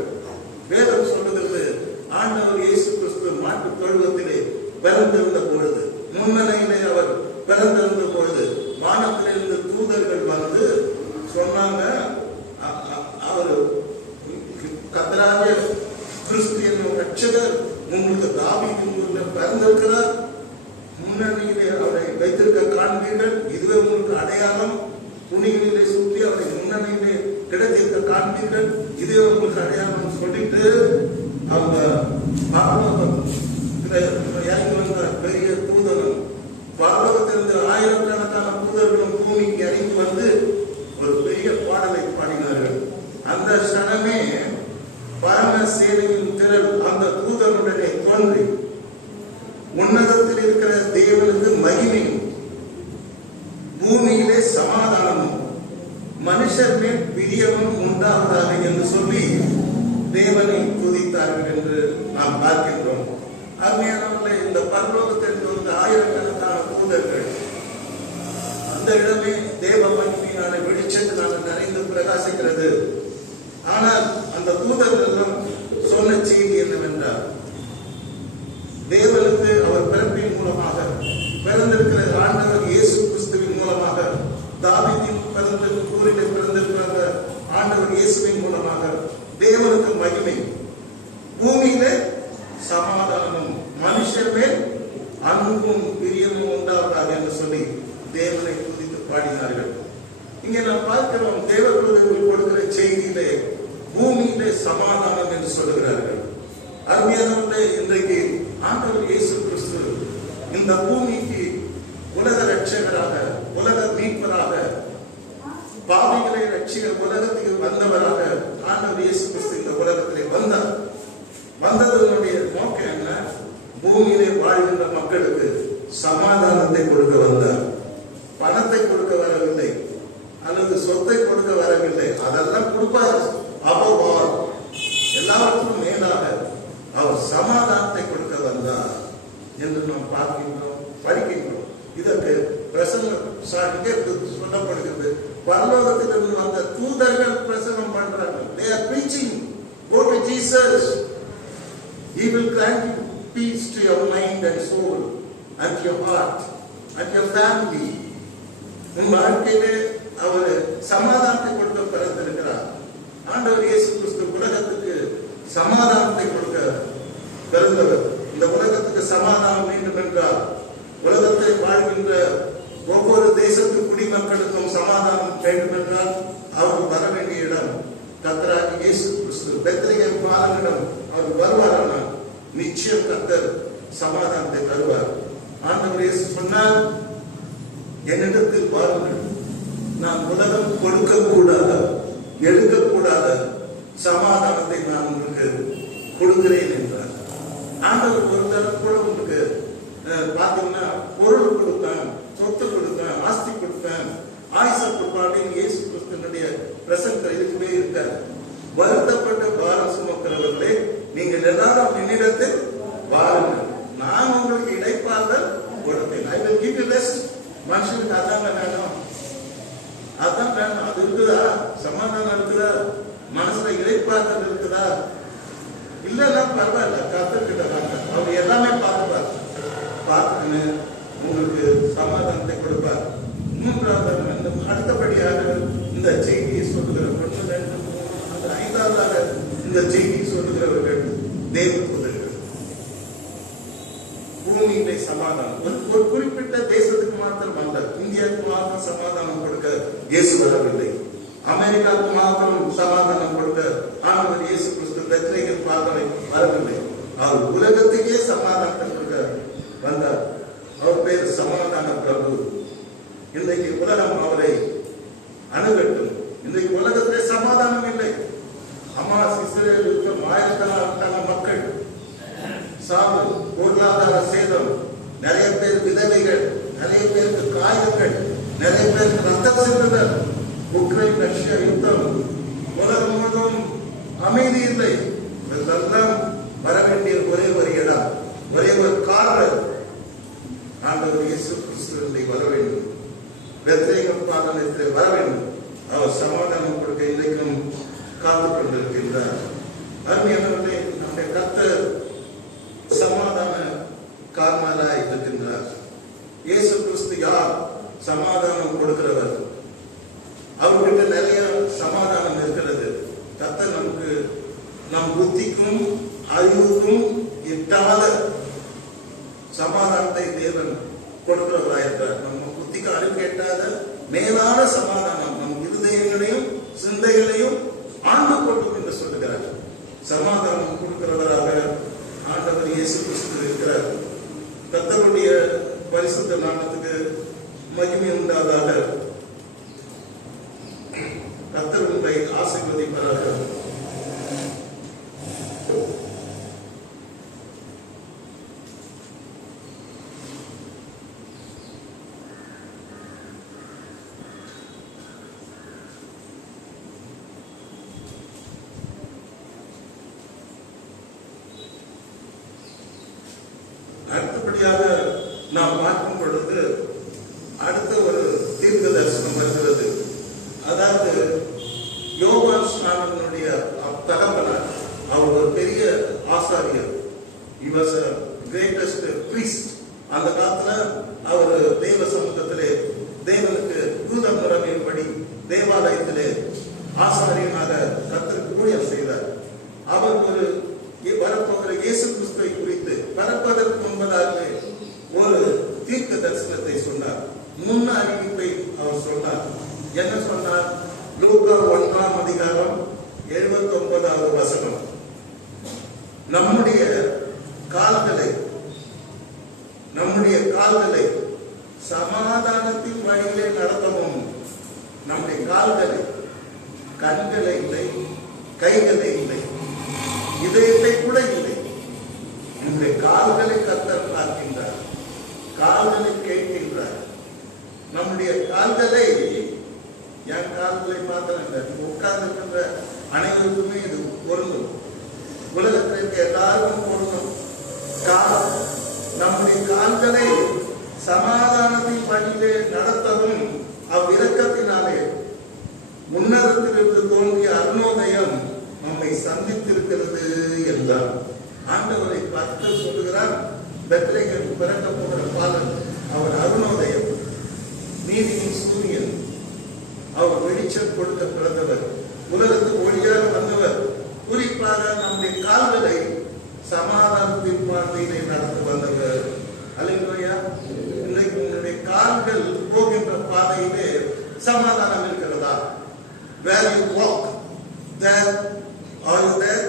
வேதம் சொல்லுகிறது, ஆண்டவர் இயேசு கிறிஸ்து மாட்டுத் தொழுவத்திலே பிறந்திருந்த பொழுது, முன்னணியிலே அவர் பிறந்திருந்த பொழுது வானத்திலிருந்து தூதர்கள் வந்து சொன்னாங்க, அவர் கர்த்தராகிய கிறிஸ்து என்னும் ரட்சகர் உங்களுக்கு தாவீதின் ஊரில் பிறந்திருக்கிறார், முன்னணியிலே அவரை வைத்திருக்க காண்பீர்கள், இதுவே உங்களுக்கு அடையாளம், துணிகளிலே சுற்றி அவரை முன்னணியிலே கிடைத்திருக்க காண்பீர்கள், இதுவே உங்களுக்கு அடையாளம் சொல்லிட்டு அவங்க இறங்கி வந்த பெரிய தூதனும், பரலோகத்திலிருந்து ஆயிரக்கணக்கான தூதர்களும் பூமிக்கு இறங்கி வந்து ஒரு பெரிய பாடலை பாடினார்கள். அந்த சனமே பரம சேனையின் திரள் அந்த தூதனுடனே தோன்றி, உன்னதத்தில் இருக்கிற தேவனுக்கு மகிமையும், பூமியிலே சமாதானமும், மனுஷர் மேல் பிரியமும் உண்டாவதாக என்று சொல்லி தேவனை துதித்தார்கள் என்று நாம் பார்க்கின்றோம். அருமையானவர்களே, இந்த பரலோகத்திற்கு வந்த ஆயிரக்கணக்கான தூதர்கள், அந்த இடமே தேவ மகிமையான வெளிச்சத்தினால நிறைந்து பிரகாசிக்கிறது. ஆனால் அந்த தூதர்களும் சொன்ன செய்தி என்னவென்றால், தேவனுக்கு அவர் பிறப்பின் மூலமாக பிறந்திருக்கிற ஆண்டவர் இயேசு கிறிஸ்துவின் மூலமாக, தாவீதின் ஊரிலே பிறந்திருக்கிற ஆண்டவர் இயேசுவின் மூலமாக தேவனுக்கு மகிமை, பூமியிலே சமாதானமும், மனுஷர் மேல் அன்பும் பிரியமும் உண்டாவதாக என்று சொல்லி தேவனை துதித்து பாடினார்கள். இங்கே நாம் பார்க்கிறோம், தேவதூதர்கள் கொடுக்கிற செய்தியிலே பூமியிலே சமாதானம் என்று சொல்லுகிறார்கள். அருமையானவர்களே, இன்றைக்கு ஆண்டவர் இயேசு கிறிஸ்து இந்த பூமிக்கு உலக ரட்சகராக, உலக மீட்பராக, பாவிகளை ரட்சிக்க உலகத்துக்கு வந்தவராக ஆண்டவர் இயேசு கிறிஸ்து இந்த உலகத்திலே வந்தார். வந்ததனுடைய நோக்கம் என்ன? பூமியிலே வாழ்கின்ற மக்களுக்கு சமாதானத்தை கொடுக்க வந்தார். பணத்தை கொடுக்க வரவில்லை, அல்லது சொத்தை கொடுக்க வரவில்லை. அதெல்லாம் கொடுப்பார், அவர் எல்லாவற்றுக்கும் மேலாக அவர் சமாதானத்தை கொடுக்க வந்தார் என்று நாம் பார்க்கின்றோம், படிக்கின்றோம். இதற்கு பிரசங்கம் சொல்லப்படுகிறது. பரலோகத்திலிருந்து வந்த தூதர்கள் பிரசங்கம் பண்றாங்க. They are preaching, go to Jesus. He will grant you peace to your mind and soul and your heart and your family. உன் வாழ்க்கையிலே அவர் சமாதானத்தை கொடுக்க பிறந்திருக்கிறார். ஆண்டவர் இயேசு கிறிஸ்து உலகத்துக்கு சமாதானத்தை கொடுக்க பிறந்தவர். இந்த உலகத்துக்கு சமாதானம் வேண்டும் என்றால், உலகத்தை வாழ்கின்ற ஒவ்வொரு தேசத்து குடிமக்களுக்கும் சமாதானம் வேண்டும் என்றால், அவர் வர வேண்டிய இடம் கர்த்தராகிய இயேசு கிறிஸ்து. பெத்லகேம் பாலனிடம் அவர் வருவாரானால் நிச்சயம் கர்த்தர் சமாதானத்தை தருவார். ஆண்டவர் இயேசு சொன்னார், என்னிடத்தில் வாருங்கள், நான் உலகம் கொடுக்கக்கூடாத, எடுக்கக்கூடாத சமாதானத்தை நான் உங்களுக்கு கொடுக்கிறேன் என்றார். ஆண்டவர் ஒரு தடவை கூட உங்களுக்கு பாத்தீங்கன்னா பொருள் கொடுப்பேன், சொத்து கொடுப்பேன், ஆஸ்தி கொடுப்பேன், ஆயுச கொடுப்பாடின்னு இயேசு கிறிஸ்துவனுடைய பிரசங்கம் இதுக்குமே இருக்காது. வருத்தப்பட்ட பாரம் சுமக்கிறவர்களே, நீங்கள் எல்லாரும் என்னிடத்தில் வாருங்கள், நான் உங்களுக்கு இளைப்பாறுதல் கொடுப்பேன். I will give you rest. மனுஷனுக்கு அதான் வேணும், அதான் வேணும். அது இருக்குதா? சமாதானம் இருக்குதா? மனசுல இளைப்பாறுதல் இருக்குதா? இல்லைன்னா பரவாயில்ல, கர்த்தர்கிட்ட வாங்க, அவர் எல்லாமே பார்த்துப்பார். பார்த்துன்னு உங்களுக்கு சமாதானத்தை கொடுப்பார். மூன்றாவது அடுத்தபடியாக இந்த செய்தியை சொல்லுகிற 1, 2, 3, 5ஆவதாக இந்த செய்தியை சொல்லுகிறவர்கள் தேவதூதர்கள். பூமியிலே சமாதானம் ஒரு குறிப்பிட்ட தேசத்துக்கு மாத்திரம் அல்ல, இந்தியாவுக்கு மாத்திரம் சமாதானம் கொடுக்க இயேசு வரவில்லை. அமெரிக்காவுக்கு மாத்திரம் சமாதானம் கொடுக்க ஆண்டவர் இயேசு கிறிஸ்து பெத்லகேம் பாதனை வரவில்லை. அவர் உலகத்துக்கே சமாதானத்தை கொடுக்க வந்தார். அவர் பேர் சமாதான பிரபு. இன்றைக்கு உலகம் அவரை அணுகட்டும். இன்றைக்கு உலகத்திலே சமாதானம் இல்லை. ஹமாஸ் இஸ்ரேலுக்கு ஆயிரக்கணக்கான மக்கள் சாவு, பொருளாதார சேதம், நிறைய பேர் விதவைகள், நிறைய பேருக்கு காயங்கள், நிறைய பேருக்கு ரத்தம் சிந்துதல், உக்ரைன் ரஷ்யா யுத்தம், உலகம் முழுவதும் அமைதி இல்லை. இதெல்லாம் வர வேண்டிய ஒரே ஒரு இடம், ஒரே ஒரு காரணம், ஆண்டவர் இயேசு கிறிஸ்துவை வர வேண்டும். பெத்லகேம் பாதத்தில் வர வேண்டும். அவர் சமாதானம் கொடுக்க இன்றைக்கும் காத்துக் கொண்டிருக்கின்றார். அருமையானவர்களே, நம்முடைய கர்த்தர் சமாதான காரணராய் இருக்கின்றார். இயேசு கிறிஸ்து யார்? சமாதானம் கொடுக்கிறவர். அவர்கிட்ட நிறைய சமாதானம் இருக்கிறது. கர்த்தர் நமக்கு நம் புத்திக்கும் அறிவுக்கும் எட்டாத சமாதானத்தை தேவன் கொடுக்கிறவராயிருக்கிறார். நம்ம புத்திக்கு அறிவு எட்டாத மேலான சமாதானம் நம் இருதயங்களையும் சிந்தைகளையும் ஆண்டு கொள்ளும் என்று சொல்லுகிறார். சமாதானம் கொடுக்கிறவராக ஆண்டவர் இயேசு கிறிஸ்து இருக்கிறார். கர்த்தருடைய பரிசுத்த நாமத்துக்கு மகிமை உண்டாதாக. கர்த்தர் உங்களை ஆசீர்வதிப்பாராக. அடுத்தபடியாக நாம் பார்க்கும் பொழுது அடுத்த ஒரு தீர்க்க தரிசனம் வருகிறது. அதாவது யோவான் ஸ்நானனுடைய தகப்பனார், அவர் ஒரு பெரிய ஆசாரியர். He was a greatest priest. அந்த காலத்துல அவர் தேவ சமூகத்திலே தேவனுக்கு யூத முறைமையின்படி தேவாலயத்திலே ஆசாரியனாக கர்த்தருக்கு ஊழியம் செய்தார். அவர் ஒரு வரப்போகிற இயேசு கிறிஸ்துவை குறித்து பரப்பதற்கு முன்பதாக ஒரு தீர்க்க தரிசனத்தை சொன்னார். முன்ன அறிவிப்பை அவர் சொன்னார். என்ன சொன்னார்? லூக்கா 1ஆம் அதிகாரம் 79வது வசனம். நம்முடைய கால்களை சமாதானத்தின் வழியிலே நடத்தவும், நம்முடைய கால்களை, கண்களை இல்லை, கைகளை இல்லை, இதயத்தை கூட இல்லை, நம்முடைய கால்களை கர்த்தர் பார்க்கின்றார், கால்களை கேட்கின்றார். நம்முடைய கால்களை, என் கால்களை பார்த்தன உட்கார்ந்திருக்கின்ற அனைவருக்குமே இது பொருந்தும், உலகத்திற்கு எல்லாருக்கும் பொருந்தும். நம்முடைய கால்களை சமாதானத்தின் வழியிலே நடத்தவும் அவ்விரக்கத்தினாலே முன்னரத்திலிருந்து தோன்றிய அருணோதயம் நம்மை சந்தித்திருக்கிறது என்றார். ஆண்டவரை பார்த்து சொல்லுகிறார், பெத்லகேம் பிறக்க போகிற பாலன் அவர் அருணோதயம், நீதியின் சூரியன், அவர் வெளிச்சம் கொடுக்க பிறந்தவர், உலகத்துக்கு ஒளியாக வந்தவர். குறிப்பாக நம்முடைய கால்களை சமாதானத்தின் பாதையிலே நடந்து வந்தவர். அல்லேலூயா. இன்றைக்கு உங்களுடைய கால்கள் போகின்ற பாதையிலே சமாதானம் இருக்கிறதா? Where you walk, there are you there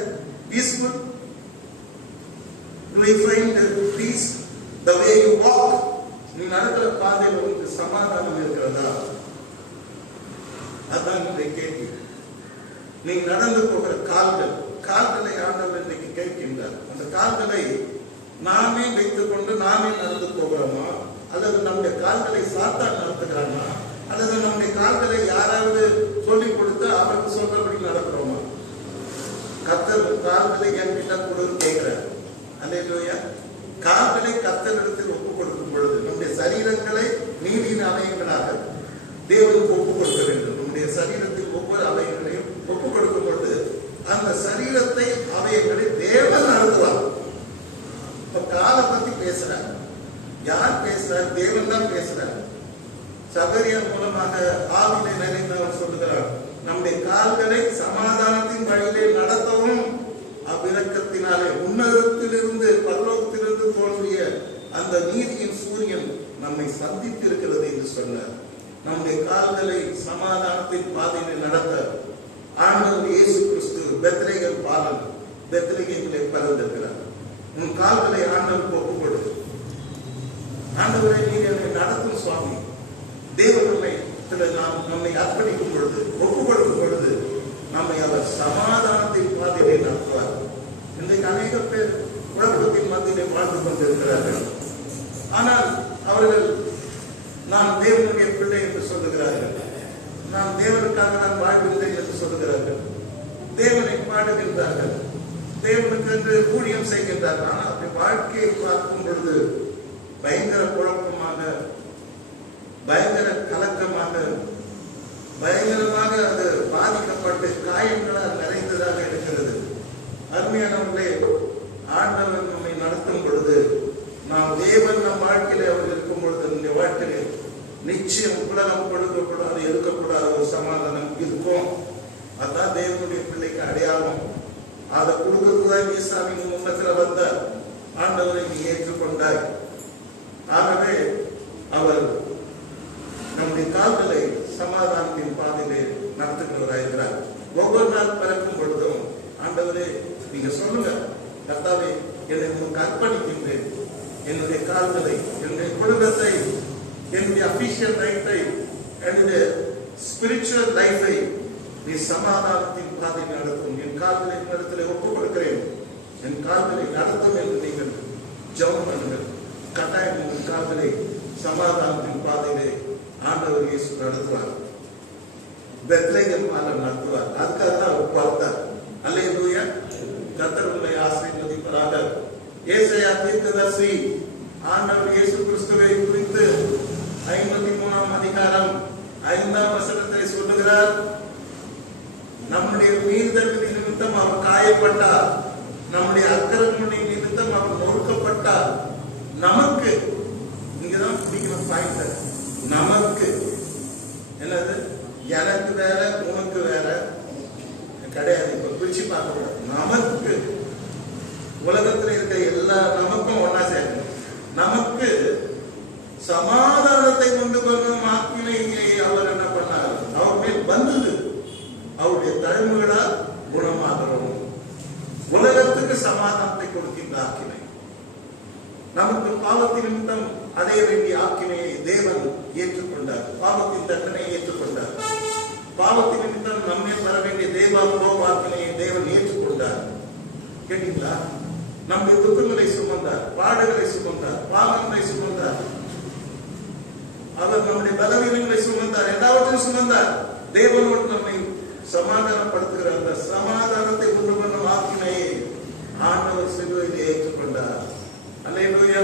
peaceful? Do you find peace the way you walk? நீ நடக்கிற பாதையில் உங்களுக்கு சமாதானம் இருக்கிறதா? அதான் கேள்வி. நீ நடந்து போகிற கால்களை ஆண்டவர் இன்றைக்கு கேட்கின்றார். அந்த கால்களை நாமே வைத்துக் கொண்டு நாமே நடந்து போகிறோமா, அல்லது நம்முடைய கால்களை சாத்தான் நடத்துகிறானா, அல்லது நம்முடைய கால்களை யாராவது சொல்லிக் கொடுத்து அவருக்கு சொல்றபடி நடக்கிறோமா? கர்த்தர் கால்களை என்கிட்ட கொடுன்னு கேட்கிறார். அல்லேலூயா. கால்களை கர்த்தரிடத்தில் ஒப்புக் கொடுக்கும் பொழுது நம்முடைய சரீரங்களை நீதியின் அவயங்களாக தேவனுக்கு ஒப்புக் கொடுக்க வேண்டும். நம்முடைய சரீரத்தில் ஒவ்வொரு அவயங்களையும் ஒப்புக் கொடுக்கும் பொழுது அந்த சரீரத்தை அவயங்களை தேவன் நடத்துவார். இப்ப காலை பத்தி பேசுறார். யார் பேசுறார்? தேவன் தான் பேசுறார். சகரியா மூலமாக ஆவிலே நிறைந்தவர் சொல்லுகிறார், நம்முடைய கால்களை சமாதானத்தின் வழியிலே நடத்தவும் அவ்விரக்கத்தினாலே உன்னதத்திலிருந்து பரலோகத்திலிருந்து தோன்றிய அந்த நீதியின் சூரியன் நம்மை சந்தித்து இருக்கிறது என்று சொன்னார். நம்முடைய கால்களை சமாதானத்தின் பாதையிலே நடத்த ஆண்டவர் இயேசு கிறிஸ்து பெத்லகேம் பாலன் பெத்லகேமிலே பிறந்திருக்கிறார். உன் கால்களை ஆண்டவருக்கு ஒப்புக் கொடு. ஆண்டவரை நீர் என்னை நடத்தும் சுவாமி. தேவனை நம்மை அர்ப்பணிக்கும் பொழுது ஒப்புக் கொடுக்கும் பொழுது நம்மை அவர் சமாதானத்தின் பாதையிலே நடத்துவார். இன்றைக்கு அநேக பேர் குழப்பத்தின் மத்தியிலே வாழ்ந்து கொண்டிருக்கிறார்கள். ஆனால் அவர்கள் நான் தேவனுடைய பிள்ளை என்று சொல்லுகிறார்கள். நான் தேவனுக்காக நான் வாழ்வில்லை என்று சொல்லுகிறார்கள். தேவனை பாடுகின்றார்கள், தேவனுக்கு என்று ஊழியம் செய்கின்றார்கள். ஆனால் அப்படி வாழ்க்கையை பார்க்கும் பொழுது பயங்கர குழப்பமாக, பயங்கர கலக்கமாக, பயங்கரமாக அது பாதிக்கப்பட்டு காயங்களால் நிறைந்ததாக இருக்கிறது. அருமையானவர்களே, ஆண்டவர் நம்மை நடத்தும் பொழுது நாம் தேவன் நம் வாழ்க்கையில அவர் இருக்கும் பொழுது நம்முடைய வாழ்க்கையில நிச்சயம் உலகம் கொடுக்கக்கூடாது, இருக்கக்கூடாத ஒரு சமாதானம் இருக்கும். அதான் தேவனுடைய பிள்ளைக்கு அடையாளம். அதை கொடுக்கறதுதான் ஈசாவின் முன்னத்தில் வந்த ஆண்டவரை நீ ஏற்றுக்கொண்டாய். ஆகவே அவர் நம்முடைய கால்களை சமாதானத்தின் பாதையிலே நடத்துகிறவராயிருக்கிறார். ஒவ்வொரு நாள் பிறக்கும் பொழுதும் ஆண்டவரே நீங்க சொல்லுங்க, கர்த்தாவே என்னை உங்களுக்கு அர்ப்பணிக்கின்றேன். என்னுடைய கால்களை, என்னுடைய குடும்பத்தை, என்னுடைய அபிஷியல் லைஃபை, என்னுடைய ஸ்பிரிச்சுவல் லைஃபை நீ சமாதானத்தின் பாதையில் நடத்தும். என் கால்களை இடத்துல ஒப்புக் கொடுக்கிறேன். என் கால்களை நடத்தும் என்று நீங்கள் ஜெபம் பண்ணுங்கள். கட்டாயம் உங்கள் கால்களை சமாதானத்தின் பாதையிலே ஆண்டவர் இயேசு நடத்துவார். பெத்லகேம் பாலன் நடத்துவார். அதுக்காக தான் அவர் பார்த்தார். அல்லேலூயா. கர்த்தர் உங்களை ஆசீர்வதிப்பாராக. ஏசாயா தீர்க்கதரிசி ஆண்டவர் இயேசு கிறிஸ்துவை குறித்து 53ஆம் அதிகாரம் 5ஆம் வசனத்தை சொல்லுகிறார். நம்முடைய மீறுதல்களின் நிமித்தம் அவர் காயப்பட்டார், நம்முடைய அக்கிரமங்களின் நிமித்தம் அவர் நொறுக்கப்பட்டார். நமக்கு இங்கதான் பிடிக்கிற பாயிண்ட். நமக்கு என்னது? எனக்கு வேற உனக்கு வேற கிடையாது. இப்ப பிரிச்சு பார்க்க கூடாது. நமக்கு, உலகத்தில் இருக்க எல்லா நமக்கும் ஒன்னா சேர்க்கணும். நமக்கு சமாதானத்தை கொண்டு வரும் ஆக்கினையை அவர் என்ன பண்ணார்? அவர் மேல் வந்தது. அவருடைய தழும்புகளால் குணமாகிறோம். உலகத்துக்கு சமாதானத்தை கொடுக்கின்ற ஆக்கினை. நமக்கு பாவத்தின் நிமித்தம் அடைய வேண்டிய ஆக்கினையை தேவன் ஏற்றுக்கொண்டார். பாவத்தின் தண்டனையை ஏற்றுக்கொண்டார். பாவத்தின் நிமித்தம் நம்மே வர வேண்டிய ஆக்கினையை தேவன் ஏற்றுக்கொண்டார். கேட்டீங்களா? நம்முடைய துக்கங்களை சுமந்தார், பாடுகளை சுமந்தார், பாவங்களை சுமந்தார், அவர் நம்முடைய பலவீனங்களை சுமந்தார், எல்லாவற்றையும் சுமந்தார். தேவனோடு நம்மை சமாதானப்படுத்துகிற அந்த சமாதானத்தை கொண்டு பண்ணும் ஆக்கினையை ஆண்டவர் சிலுவையில் ஏற்றுக்கொண்டார். அல்லேலூயா.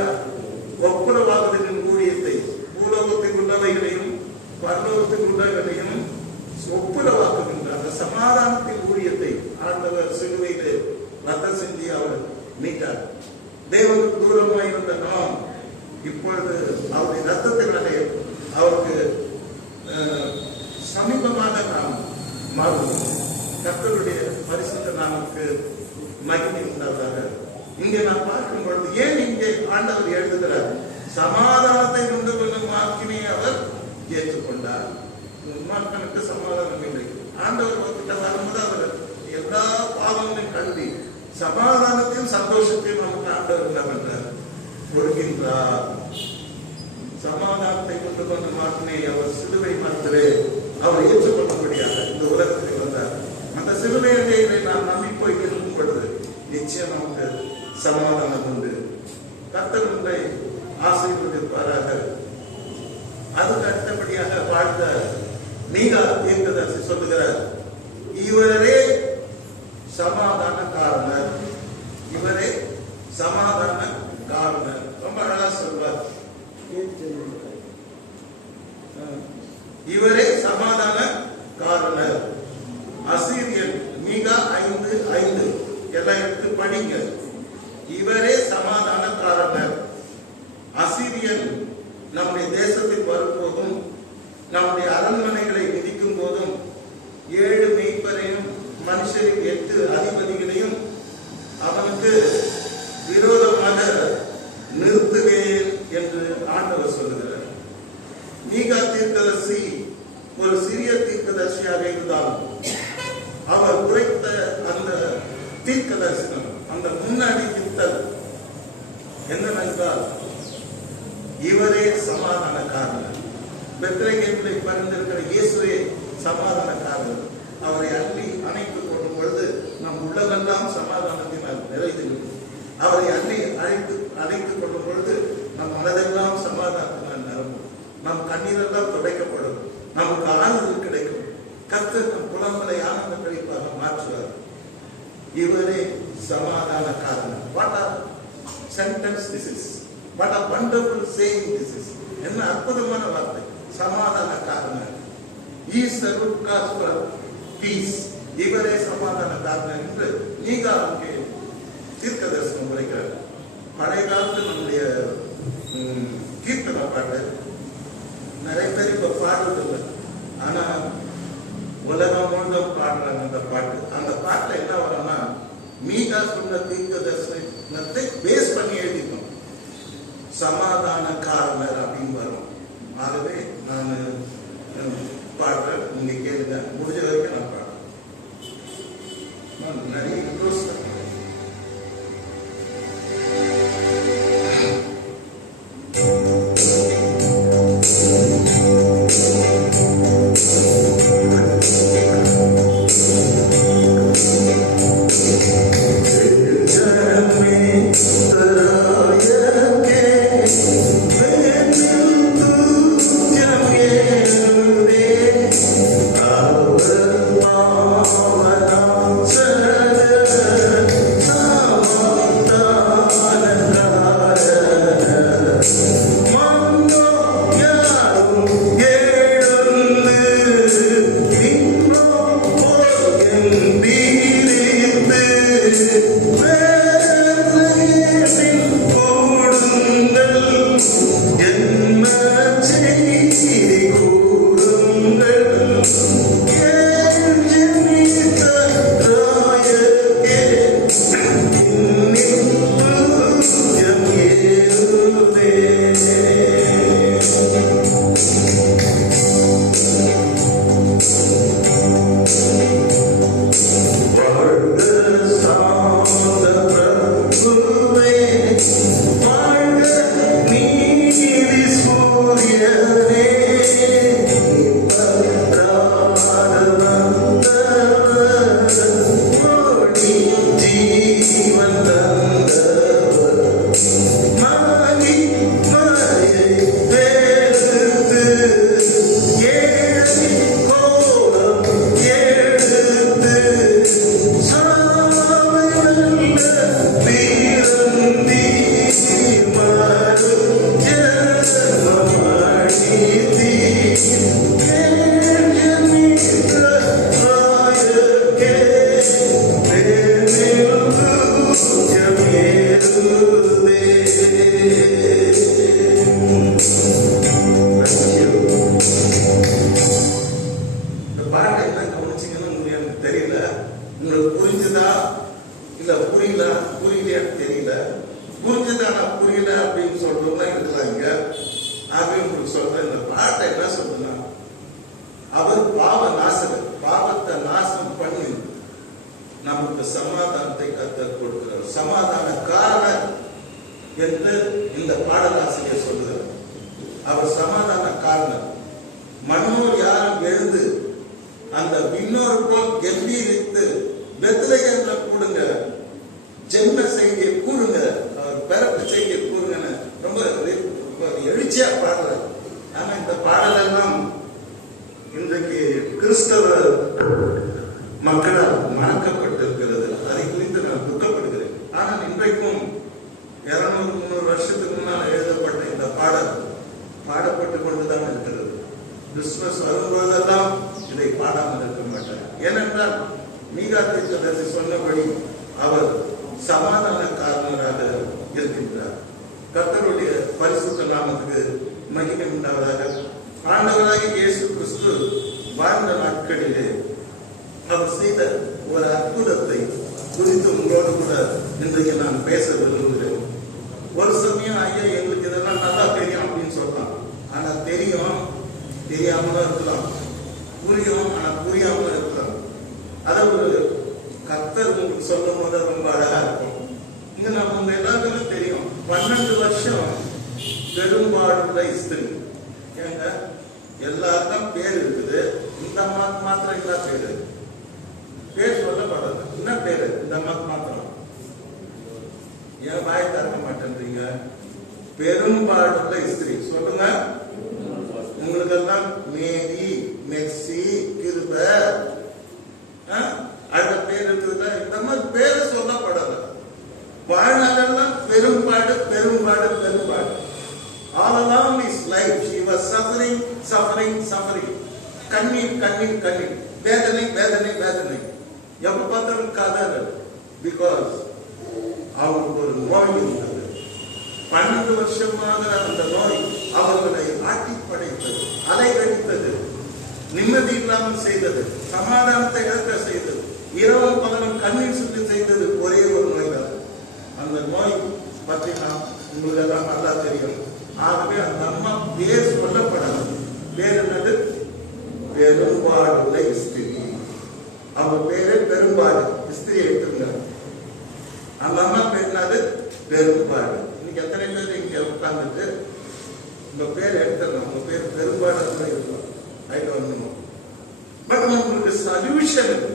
ஒப்புரவாகுதலின் ஊழியத்தை, பூலோகத்தில் உள்ளவைகளையும் பரலோகத்தில் உள்ளவைகளையும் ஒப்புரவாக்குகின்ற அந்த சமாதானத்தின் ஊழியத்தை ஆண்டவர் சிலுவையிலே ரத்தம் சிந்தி அவர் மீட்டார். தேவனுக்கு தூரமாய் இருந்த நாம் இப்பொழுது அவருடைய ரத்தத்தினாலே அவருக்கு சமீபமாக நாம் மாறுவோம். கர்த்தருடைய பரிசுத்த நாமத்துக்கு மகிமை உண்டாவதாக. இங்கே நாம் பார்க்கும் பொழுது ஏன் இங்கே ஆண்டவர் எழுதுகிறார்? சமாதானத்தை கொண்டு கொள்ளும் ஆக்கினை அவர் ஏற்றுக்கொண்டார். மக்களுக்கு சமாதானம் இல்லை. ஆண்டவர் கிட்ட வரும்போது அவர் எல்லா பாவங்களையும் கல்வி சமாதானத்தையும் சந்தோஷத்தையும் நமக்கு ஆண்டவர் என்ன பண்றார்? கொடுக்கின்றார். சமாதானத்தை கொண்டு கொண்டு மாற்றினை அவர் சிலுவை மரத்திலே அவர் ஏற்றுக்கொள்ளபடியாக இந்த உலகத்தில் வந்தார். அந்த சிலுவையை நாம் நம்பி போய் இருக்கும் பொழுது நிச்சயம் நமக்கு சமாதானம் உண்டு. கர்த்தர் உங்களை ஆசீர்வதிப்பாராக. அதுக்கு அடுத்தபடியாக வாழ்ந்த தீர்க்கதரிசி சொல்லுகிறார், இவரே சமாதான காரணர், இவரே சமாதான காரணர். ரொம்ப அழகா சொல்வார், இவரே சமாதான காரணர். அசீரியன் மீகா 5:5 எல்லாம் எடுத்து படிங்க. இவரே சமாதான காரணர். அசீரியன் நம்முடைய தேசத்தில் வரும்போதும் நம்முடைய அரண்மனைகளை மிதிக்கும் போதும் 7 மெய்ப்பரையும் மனுஷரின் 8 அதிபதிகளையும் அவனுக்கு விரோதமாக நிறுத்துவேன் என்று ஆண்டவர் சொல்லுகிறார். மீகா தீர்க்கதரிசி ஒரு சிறிய தீர்க்கதரிசியாக இருந்தாலும் அவர் உரைத்த அந்த தீர்க்க தரிசனம், அந்த முன்னாடி திட்டல் என்னவென்றால், இவரே சமாதான காரணர். பெத்லகேமிலே பிறந்திருக்கிற இயேசுவே சமாதான காரணர். அவரை அள்ளி அணைத்துக் கொள்ளும் பொழுது நம் உள்ளமெல்லாம் சமாதானத்தினால் நிறைந்திருக்கும். அவரை அள்ளி அணைத்துக் கொள்ளும் பொழுது நம் மனதெல்லாம் சமாதானத்தினால் நிரம்பும். நம் கண்ணீரெல்லாம் துடைக்கப்படும். நமக்கு ஆறுதல் கிடைக்கும். கர்த்தர் நம் புலம்பலை ஆனந்த கழிப்பாக மாற்றுவார். இவரே சமாதான காரணர். What a sentence this is. What a wonderful saying this is. என்ன அற்புதமான வார்த்தை, சமாதான காரணர். He is the root cause for peace. இவரே சமாதான காரணர் என்று நீங்க அங்கே தீர்க்க தரிசனம் உரைக்கிறார். பழைய காலத்தில் நம்முடைய கீர்த்தனை பாட்டு நிறைய பேர் இப்ப பாடுறது, ஆனா உலகம் முழுவதும் பாடுறாங்க அந்த பாட்டு. அந்த பாட்டுல என்ன வரும்னா, மீகா சொன்ன தீர்க்க தரிசனத்தை பேஸ் பண்ணி எழுதிக்கணும், சமாதான காரணர் அப்படின்னு வரும். ஆகவே நான் பாடுறேன், நீங்க கேளுங்க, முடிஞ்ச வரைக்கும் நான் பாடுறேன். நிறைய இன்ட்ரெஸ்ட் நமக்கு சமாதானத்தை கர்த்தர் கொடுக்கிறார். சமாதான காரணர் என்று இந்த பாடலாசிரியர் சொல்லுகிறார். அவர் சமாதான காரணர். மன்னோர் யாரும் எழுந்து அந்த விண்ணோர் போல் கம்பீரித்து பெத்லகேம்ல கூடுங்க, ஜென்ம செய்தியை கூறுங்க, அவர் பிறப்பு செய்தியை கூறுங்கன்னு ரொம்ப எழுச்சியா பாடுறார். ஆனா இந்த பாடலெல்லாம் இன்றைக்கு கிறிஸ்தவ கிறிஸ்தவ மக்களால் மறக்கப்பட்டிருக்கிறது. அதை குறித்து நான் துக்கப்படுகிறேன். ஆனால் இன்றைக்கும் 200-300 வருஷத்துக்கு முன்னால் எழுதப்பட்ட இந்த பாடல் பாடப்பட்டு கொண்டுதான் இருக்கிறது. கிறிஸ்துமஸ் வரும்போதெல்லாம் இதை பாடாமல் இருக்க மாட்டார். ஏனென்றால் மீகா தீர்க்கதரிசி சொன்னபடி அவர் சமாதானக்காரராக இருக்கின்றார். கர்த்தருடைய பரிசுத்த நாமத்துக்கு மகிமை உண்டாவதாக. ஆண்டவராகிய இயேசு கிறிஸ்து வாழ்ந்த நாட்களிலே அவர் செய்த ஒரு அற்புதத்தை குறித்து உங்களோடு கூட இன்றைக்கு நான் பேச விரும்புகிறேன். ஒரு சமயம் ஐயா எங்களுக்கு இதெல்லாம் நல்லா தெரியும் அப்படின்னு சொல்லலாம். ஆனா தெரியும், தெரியாமலும் இருக்கலாம். புரியும், ஆனா புரியாமலும் இருக்கலாம். அதை ஒரு கர்த்தர் உங்களுக்கு சொல்லும் போது ரொம்ப அழகா இருக்கும். இங்க நம்ம உங்க எல்லாருக்குமே தெரியும், 12 வருஷம் பெரும்பாடுள்ள ஸ்திரீ. ஏங்க எல்லாருக்கும் பேர் இருக்குது, இந்த அம்மாக்கு மாத்திரம் என்ன பேரு? பேர் சொல்லப்படாது. என்ன பேரு இந்த அம்மாக்கு மாத்திரம்? ஏன் வாய் திறக்க மாட்டேன்றீங்க? பெரும்பாடுள்ள ஸ்திரீ சொல்லுங்க. உங்களுக்கு எல்லாம் மேரி, மெர்சி, கிருப அந்த பேர் இருக்குதுல்ல, இந்த மாதிரி பேரை சொல்லப்படாது. வாழ்நாளெல்லாம் பெரும்பாடு பெரும்பாடு பெரும்பாடு. All along his life she was suffering, suffering, suffering. கண்ணீர் கண்ணீர் கண்ணீர், வேதனை வேதனை வேதனை. எப்ப பார்த்தாலும் கதறு. பிகாஸ் அவருக்கு ஒரு நோய் இருந்தது. 12 வருஷமாக அந்த நோய் அவர்களை ஆட்டி படைத்தது, அலைகழித்தது, நிம்மதி இல்லாமல் செய்தது, சமாதானத்தை இழக்க செய்தது, இரவும் பகலும் கண்ணீர் சுற்றி செய்தது ஒரே ஒரு நோய் தான். அந்த நோய் பற்றி நாம் உங்களுக்கு எல்லாம் நல்லா தெரியும். ஆகவே அந்த அம்மா பேர் சொல்லப்படாது. பேர் என்னது? பெரும்பாடுள்ள ஸ்திரீ. அவங்க பேரு பெரும்பாடு. ஸ்திரீ எடுத்துங்க. அந்த அம்மா பேர் என்னது? பெரும்பாடு. இன்னைக்கு எத்தனை பேர் இங்க உட்கார்ந்துட்டு உங்க பேர் எடுத்துங்க, உங்க பேர் பெரும்பாடு இருக்கும். I don't know. But உங்களுக்கு solution இருக்கு.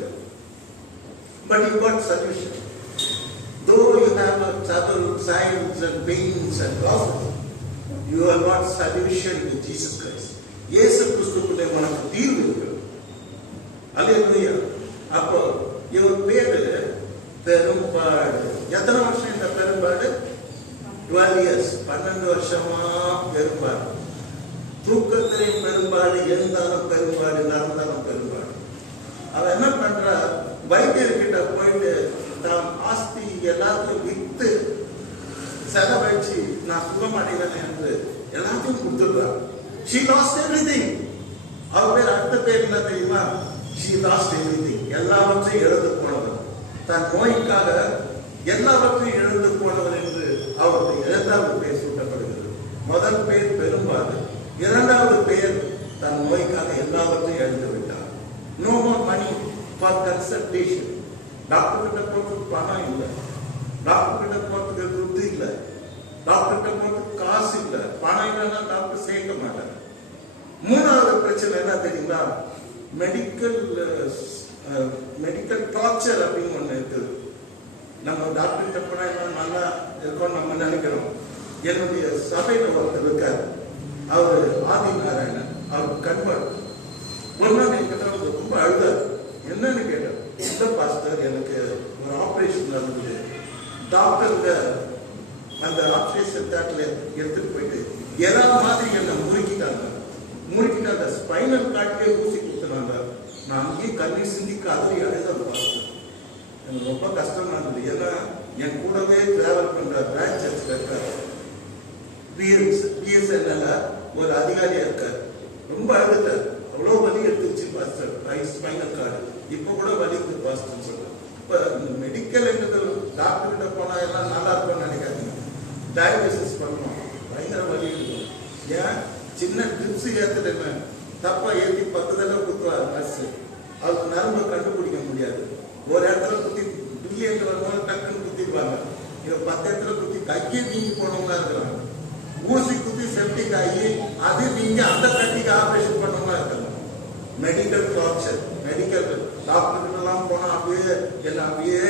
But you got solution. Though you have trouble, signs and pains and losses, you have got solution with Jesus Christ. இயேசு கிறிஸ்துவுக்குள்ளே உனக்கு தீர்வு இருக்கு. அல்லேலூயா. அப்போ இவர் பேரு பெரும்பாடு. எத்தனை வருஷம் இந்த பெரும்பாடு? 12 years. 12 வருஷமா பெரும்பாடு. தூக்கத்திலையும் பெரும்பாடு, எழுந்தாலும் பெரும்பாடு, நடந்தாலும் பெரும்பாடு. அவன் என்ன பண்றா? வைத்தியர்கிட்ட போயிட்டு தான் ஆஸ்தி எல்லாத்தையும் வித்து செலவழிச்சு நான் சுகமடைவேன் என்று எல்லாத்தையும் கொடுத்துடுறான். She lost everything. அவ பேர் அடுத்த பேர் என்ன தெரியுமா? She lost everything. எல்லாவற்றையும் இழந்து போனவர். தன் நோய்க்காக எல்லாவற்றையும் இழந்து போனவர் என்று அவருடைய 2வது பேர் சூட்டப்படுகிறது. முதல் பேர் பெரும்பாடு, 2வது பேர் தன் நோய்க்காக எல்லாவற்றையும் இழந்து விட்டார். No more money for consultation. Doctor கிட்ட போறதுக்கு பணம் இல்லை, டாக்டர் கிட்ட போறதுக்கு துட்டு இல்லை, டாக்டர் கிட்ட போறதுக்கு காசு இல்லை. பணம் இல்லைன்னா டாக்டர் சேர்க்க மாட்டாங்க. 3வது பிரச்சனை என்ன தெரியுங்களா? மெடிக்கல் டார்ச்சர் அப்படின்னு ஒண்ணு இருக்குது. நம்ம டாக்டர் கிட்ட போனா நல்லா இருக்கோம் நம்ம நினைக்கிறோம். என்னுடைய சபையில ஒருத்தர் இருக்காரு, அவரு ஆதிநாராயணன். அவர் கன்வெர்ட். ஒரு நாள் என்கிட்ட ரொம்ப அழுதார். என்னன்னு கேட்டார். இந்த பாஸ்டர் எனக்கு ஒரு ஆபரேஷன் நடந்தது, டாக்டருங்க அந்த ஆபரேஷன் தேட்டர்ல எடுத்துட்டு போயிட்டு எதா மாதிரி என்ன முறுக்கிட்டாங்க. முறுக்கிட்டாங்க, ஸ்பைனல் கார்ட்லயே ஊசி கொடுத்துனாங்க. நான் அங்கேயே கண்ணீர் சிந்தி கதறி அழுத பாஸ்டர். எனக்கு ரொம்ப கஷ்டமா இருந்தது. ஏன்னா என் கூடவே டிராவல் பண்ற பிரான்ச் சர்ச்ல இருக்காரு, பிஎஸ்என்எல்ல ஒரு அதிகாரியா இருக்காரு. ரொம்ப அழுதுட்டார். அவ்வளவு வலி எடுத்துருச்சு பாஸ்டர், ஸ்பைனல் கார்டு. இப்ப கூட வலி இருக்கு பாஸ்டர் சொல்றேன். இப்ப மெடிக்கல் என்றது டாக்டர் கிட்ட போனா எல்லாம் நல்லா இருக்கும்னு நினைக்காதீங்க. டயாலிசிஸ் பண்ணணும், பயங்கர வலி இருக்கும். ஏன்? சின்ன ட்ரிப்ஸ் ஏத்துட்டு தப்பா ஏற்றி 10 தடவை குத்துவார் நர்ஸ். அவருக்கு நரம்பை கண்டுபிடிக்க முடியாது. ஒரு இடத்துல குத்தி பில்லியன் டக்குன்னு குத்திடுவாங்க. இவ 10 இடத்துல குத்தி கையை நீங்கி போனவங்களா இருக்கிறாங்க. ஊசி குத்தி செப்டிக் ஆகி அது நீங்க அந்த கட்டிக்கு ஆபரேஷன் பண்ணவங்களா இருக்காங்க. Medical torture. மெடிக்கல் டாக்டர் எல்லாம் போனா அப்படியே என்ன அப்படியே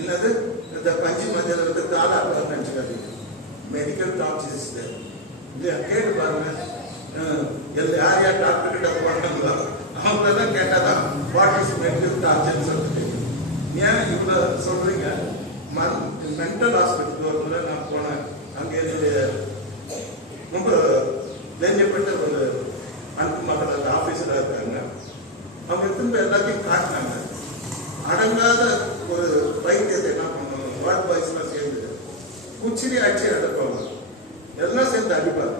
என்னது இந்த பஞ்சு மஞ்சள் இருந்து காலாடுறாங்க நினைச்சுக்காதீங்க. மெடிக்கல் டார்ச்சர் கேட்டு பாருங்க. யார் யார் டாக்டர் கிட்ட போறாங்களோ அவங்க தான் கேட்டா வாட் இஸ் மென்டல் டார்ச்சர் சொல்லிட்டு ஏன் இவ்வளவு சொல்றீங்க? மென்டல் ஹாஸ்பிட்டல் ஒரு முறை நான் போனேன். அங்கே என்னுடைய ரொம்ப தெரிஞ்சப்பட்ட ஒரு அன்பு மகள் அந்த ஆபீஸராக இருக்காங்க. அவங்க திரும்ப எல்லாத்தையும் காட்டினாங்க. அடங்காத ஒரு வைத்தியத்தை என்ன பண்ணுவாங்க, வார்ட் பாய்ஸ்லாம் சேர்ந்து குச்சிரி அடிச்சு அடக்குவாங்க, எல்லாம் சேர்ந்து அடிப்பாங்க.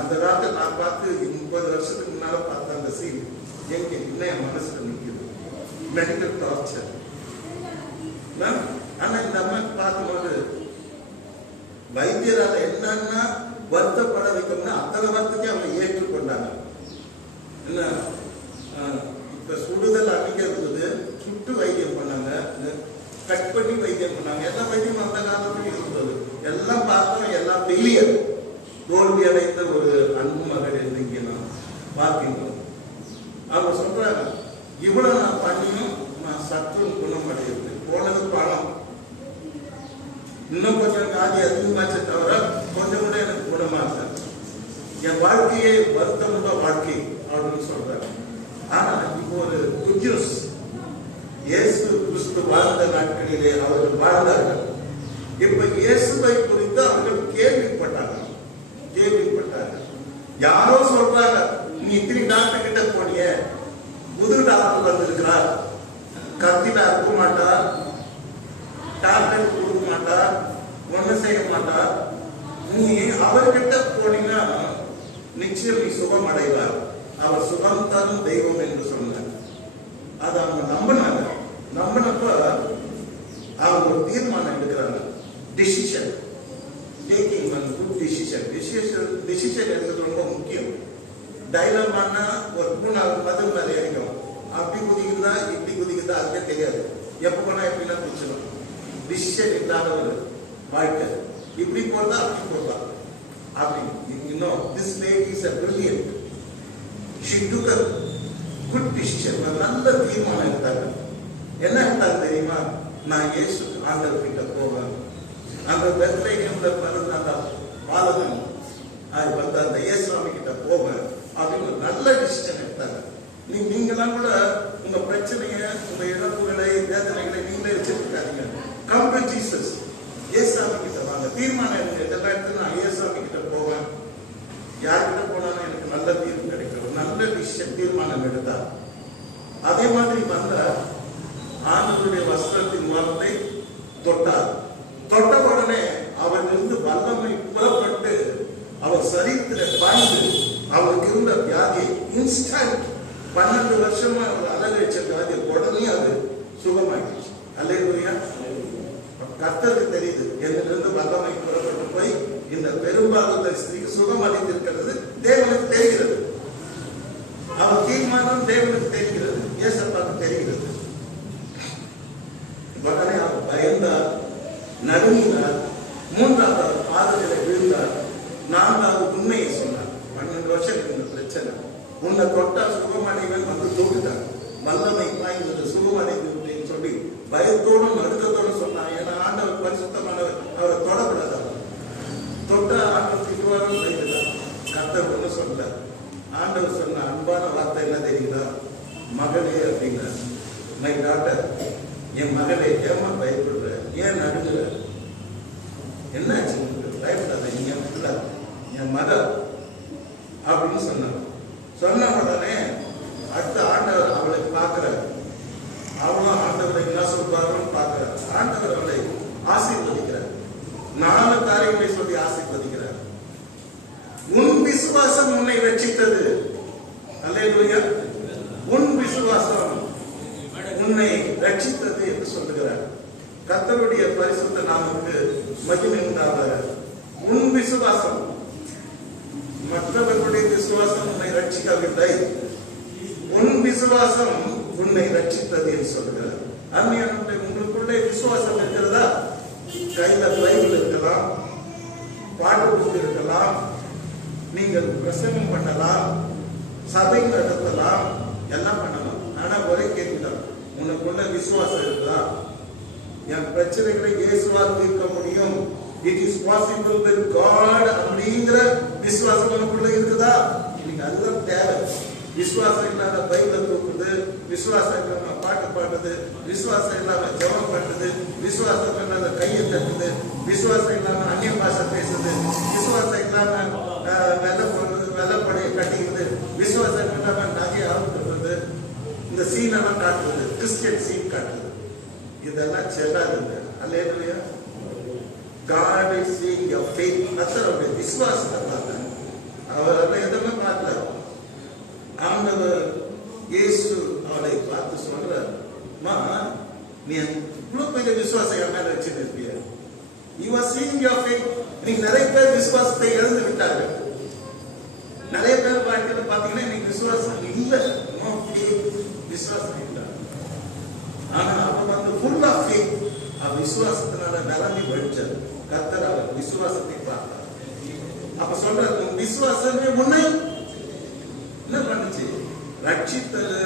அந்த ராத்திரி நான் பார்த்து 30 வருஷத்துக்கு முன்னால பார்த்த அந்த சீன் எங்க இன்னும் என் மனசுல நிற்குது. Medical torture. ஆனா இந்த அம்மா பார்க்கும்போது வைத்தியரால என்னன்னா வருத்தப்பட வைக்கணும்னா அத்தனை வார்த்தைக்கு அவங்க ஏற்றுக்கொண்டாங்க. என்ன இப்ப சுடுதல் அதிகம் இருந்தது, சுட்டு வைத்தியம் பண்ணாங்க, கட் பண்ணி வைத்தியம் பண்ணாங்க. எல்லா வைத்தியம் அந்த காலத்துல இருந்தது. எல்லாம் பார்த்தோம், எல்லாம் ஃபெயிலியர், தோல்வி அடைந்த ஒரு அன்பு மகள் இருந்தீங்க நான் பார்த்தீங்க. அவங்க சொல்றாங்க, இவ்வளவு நான் பண்ணியும் நான் சற்று குணமடைகிறது. போனது பணம், இன்னும் கொஞ்சம் காதி அதிகமாச்சு தவிர கொஞ்சம் கூட எனக்கு குணமாக என் வாழ்க்கையே வருத்தமுள்ள வாழ்க்கை அப்படின்னு சொல்றாங்க. ஆனா இப்போ ஒரு குட் நியூஸ், இயேசு கிறிஸ்து வாழ்ந்த நாட்களிலே அவர்கள் வாழ்ந்தார்கள். இப்ப இயேசுவை குறித்து அவர்கள் கேள்விப்பட்டார்கள். யாரோ சொல்றாங்க, நீ இத்தனை டாக்டர் கிட்ட போனிய, புது டாக்டர் வந்திருக்கிறார், கத்திட்டா இருக்க மாட்டார், டாக்டர் கொடுக்க மாட்டார், ஒண்ணு செய்ய மாட்டார், நீ அவர்கிட்ட போனீங்கன்னா நிச்சயம் நீ சுகம் அடைவார், அவர் சுகம் தரும் தெய்வம் என்று சொன்னார். அதை அவங்க நம்பினாங்க. நம்பினப்ப அவங்க ஒரு தீர்மானம் எடுக்கிறாங்க. Decision taking, good decision. Decision எடுக்கிறது ரொம்ப முக்கியம். டைலமானா ஒரு மூணாவது மதம் மேலே இறங்கும். அப்படி குதிக்குதா இப்படி குதிக்குதா அதுக்கே தெரியாது. எப்போ போனா எப்படின்னா குதிச்சிடும். டிசிஷன் இல்லாத ஒரு வாழ்க்கை. இப்படி போறதா அப்படி போறதா அப்படி. இன்னும் this lady is a brilliant. She took a good decision. நல்ல தீர்மானம் எடுத்தாங்க. என்ன எடுத்தாங்க தெரியுமா? நான் இயேசு ஆண்டவர் கிட்ட போவேன், அந்த பெத்லகேம்ல பிறந்த அந்த பாலகன் அந்த இயேசுவாமி கிட்ட போவேன் அப்படின்னு நல்ல டிசிஷன் எடுத்தாங்க. நீங்களாம் கூட உங்க பிரச்சனைய, உங்க இழப்புகளை, வேதனைகளை நீங்களே வச்சிருக்காதீங்க. Come to Jesus. இயேசுவாமி கிட்ட வாங்க. தீர்மானம் எடுங்க. இதெல்லாம் எடுத்து நான் இயேசுவாமி கிட்ட போவேன், யார்கிட்ட போனாலும் எனக்கு நல்ல தீர்வு கிடைக்கும். நல்ல டிசிஷன் தீர்மானம் எடுத்தா. அதே மாதிரி வந்த ஆண்டவருடைய வஸ்திரத்தின் வார்த்தை தொட்டார். தொட்ட உடனே அவரிலிருந்து வல்லமை புறப்பட்டு அவர் சரீரத்துல பாய்ந்து அவருக்கு இருந்த வியாதி இன்ஸ்டன்ட் 12 வருஷமா அவர் அலகரிச்ச வியாதி உடனே அது சுகமாயிடுச்சு. அல்லேலூயா. கர்த்தருக்கு தெரியுது, என்னிலிருந்து வல்லமை புறப்பட்டு போய் இந்த பெரும்பாலான ஸ்திரீக்கு சுகம் அளித்திருக்கிறது தேவனுக்கு தெரிகிறது. அவர் தீர்மானம் தேவனுக்கு தெரிகிறது, ஏசப்பாக்கு தெரிகிறது. உடனே அவர் பயந்தார், நடுங்கினார், மூன்றாவது பாதத்திலே விழுந்தார், நான்காவது உண்மையை சொன்னார். 12 வருஷம் இந்த பிரச்சனை, உன்னை தொட்டா சுகமடைவன் வந்து தோட்டுட்டார், வல்லமை பாய்ந்தது, சுகமடைந்து விட்டேன்னு சொல்லி பயத்தோடும் நடுக்கத்தோடும் சொன்னார். ஏன்னா ஆண்டவர் பரிசுத்தமானவர், அவரை தொடக்கூடாது. தொட்ட ஆண்டவர் திருவாரம் வைக்கிறார். கர்த்தர் ஒண்ணு சொன்னார். ஆண்டவர் சொன்ன அன்பான வார்த்தை என்ன தெரியுதா? மகளே அப்படின்னார். மை டாட்டர், என் மகளே, ஏமா பயப்படுற, ஏன் நடுங்குற, என்னாச்சு பயப்படாத, என் மகள் அப்படின்னு சொன்னார். சொன்ன உடனே அடுத்த ஆண்டவர் அவளை பார்க்கிறார். அவளும் ஆண்டவரை என்ன சொல்றாருன்னு பார்க்கிறார். ஆண்டவர் அவளை ஆசீர்வதிக்கிறார். 4 காரியங்களை சொல்லி ஆசீர்வதிக்கிறார். உன் விசுவாசம் உன்னை ரட்சித்தது. அல்லேலூயா. உன் விசுவாசம் உன்னை ரட்சித்தது என்று சொல்லுகிறார். கர்த்தருடைய பரிசுத்த நாமத்துக்கு மகிமை உண்டாவதாக. உன் விசுவாசம், மற்றவர்களுடைய விசுவாசம் உன்னை ரட்சிக்கவில்லை, உன் விசுவாசம் உன்னை ரட்சித்தது என்று சொல்லுகிறார். அருமையானவர்களே, உங்களுக்குள்ளே விசுவாசம் இருக்கிறதா? கையில பைபிள் இருக்கலாம், பாட்டு புக்கு இருக்கலாம், நீங்கள் பிரசங்கம் பண்ணலாம், சபை நடத்தலாம், எல்லாம் பண்ணலாம். ஆனா ஒரே கேள்விதான், உனக்குள்ள விசுவாசம் இருக்குதா? என் பிரச்சனைகளை இயேசுவால் தீர்க்க முடியும், it is possible with God அப்படிங்கிற விசுவாசம் உனக்குள்ள இருக்குதா? இன்னைக்கு அதுதான் தேவை. விசுவாசம் இல்லாத பைபிளை விசுவாசம் இல்லாம பாட்டு பாடுறது, விசுவாசம் இல்லாம ஜெபம் பண்றது, விசுவாசம் இல்லாம கையை தட்டுது, விசுவாசம் இல்லாம அந்நிய பாஷை பேசுறது, விசுவாசம் இல்லாம வெள்ளப்படையை கட்டிக்கிறது, விசுவாசம் இல்லாம நகையை அறுத்துறது, இந்த சீனெல்லாம் காட்டுறது, கிறிஸ்டியன் சீன் காட்டுறது, இதெல்லாம் செல்லாதுங்க. அல்லேலூயா. God is seeing your faith. கர்த்தருடைய விசுவாசத்தை பார்த்தாங்க. அவர் எதுவுமே பார்க்கல. ஆண்டவர் இயேசு அவளை பார்த்து சொல்றார், மா நீ இவ்வளவு பெரிய விசுவாசம் என் மேல வச்சுட்டு இருப்பிய. You are seeing your faith. நீங்க நிறைய பேர் விசுவாசத்தை இழந்து விட்டார்கள். நிறைய பேர் வாழ்க்கையில பாத்தீங்கன்னா இன்னைக்கு விசுவாசம் இல்ல, விசுவாசம் இல்ல. ஆனா அவ ஃபுல் ஆஃப் ஃபேத், விசுவாசத்தினால நிரம்பி வழிச்சார். கர்த்தர் அவர் விசுவாசத்தை பார்த்தார். அப்ப சொல்றாரு, விசுவாசமே உன்னை என்ன பண்ணுச்சு? ரட்சித்தது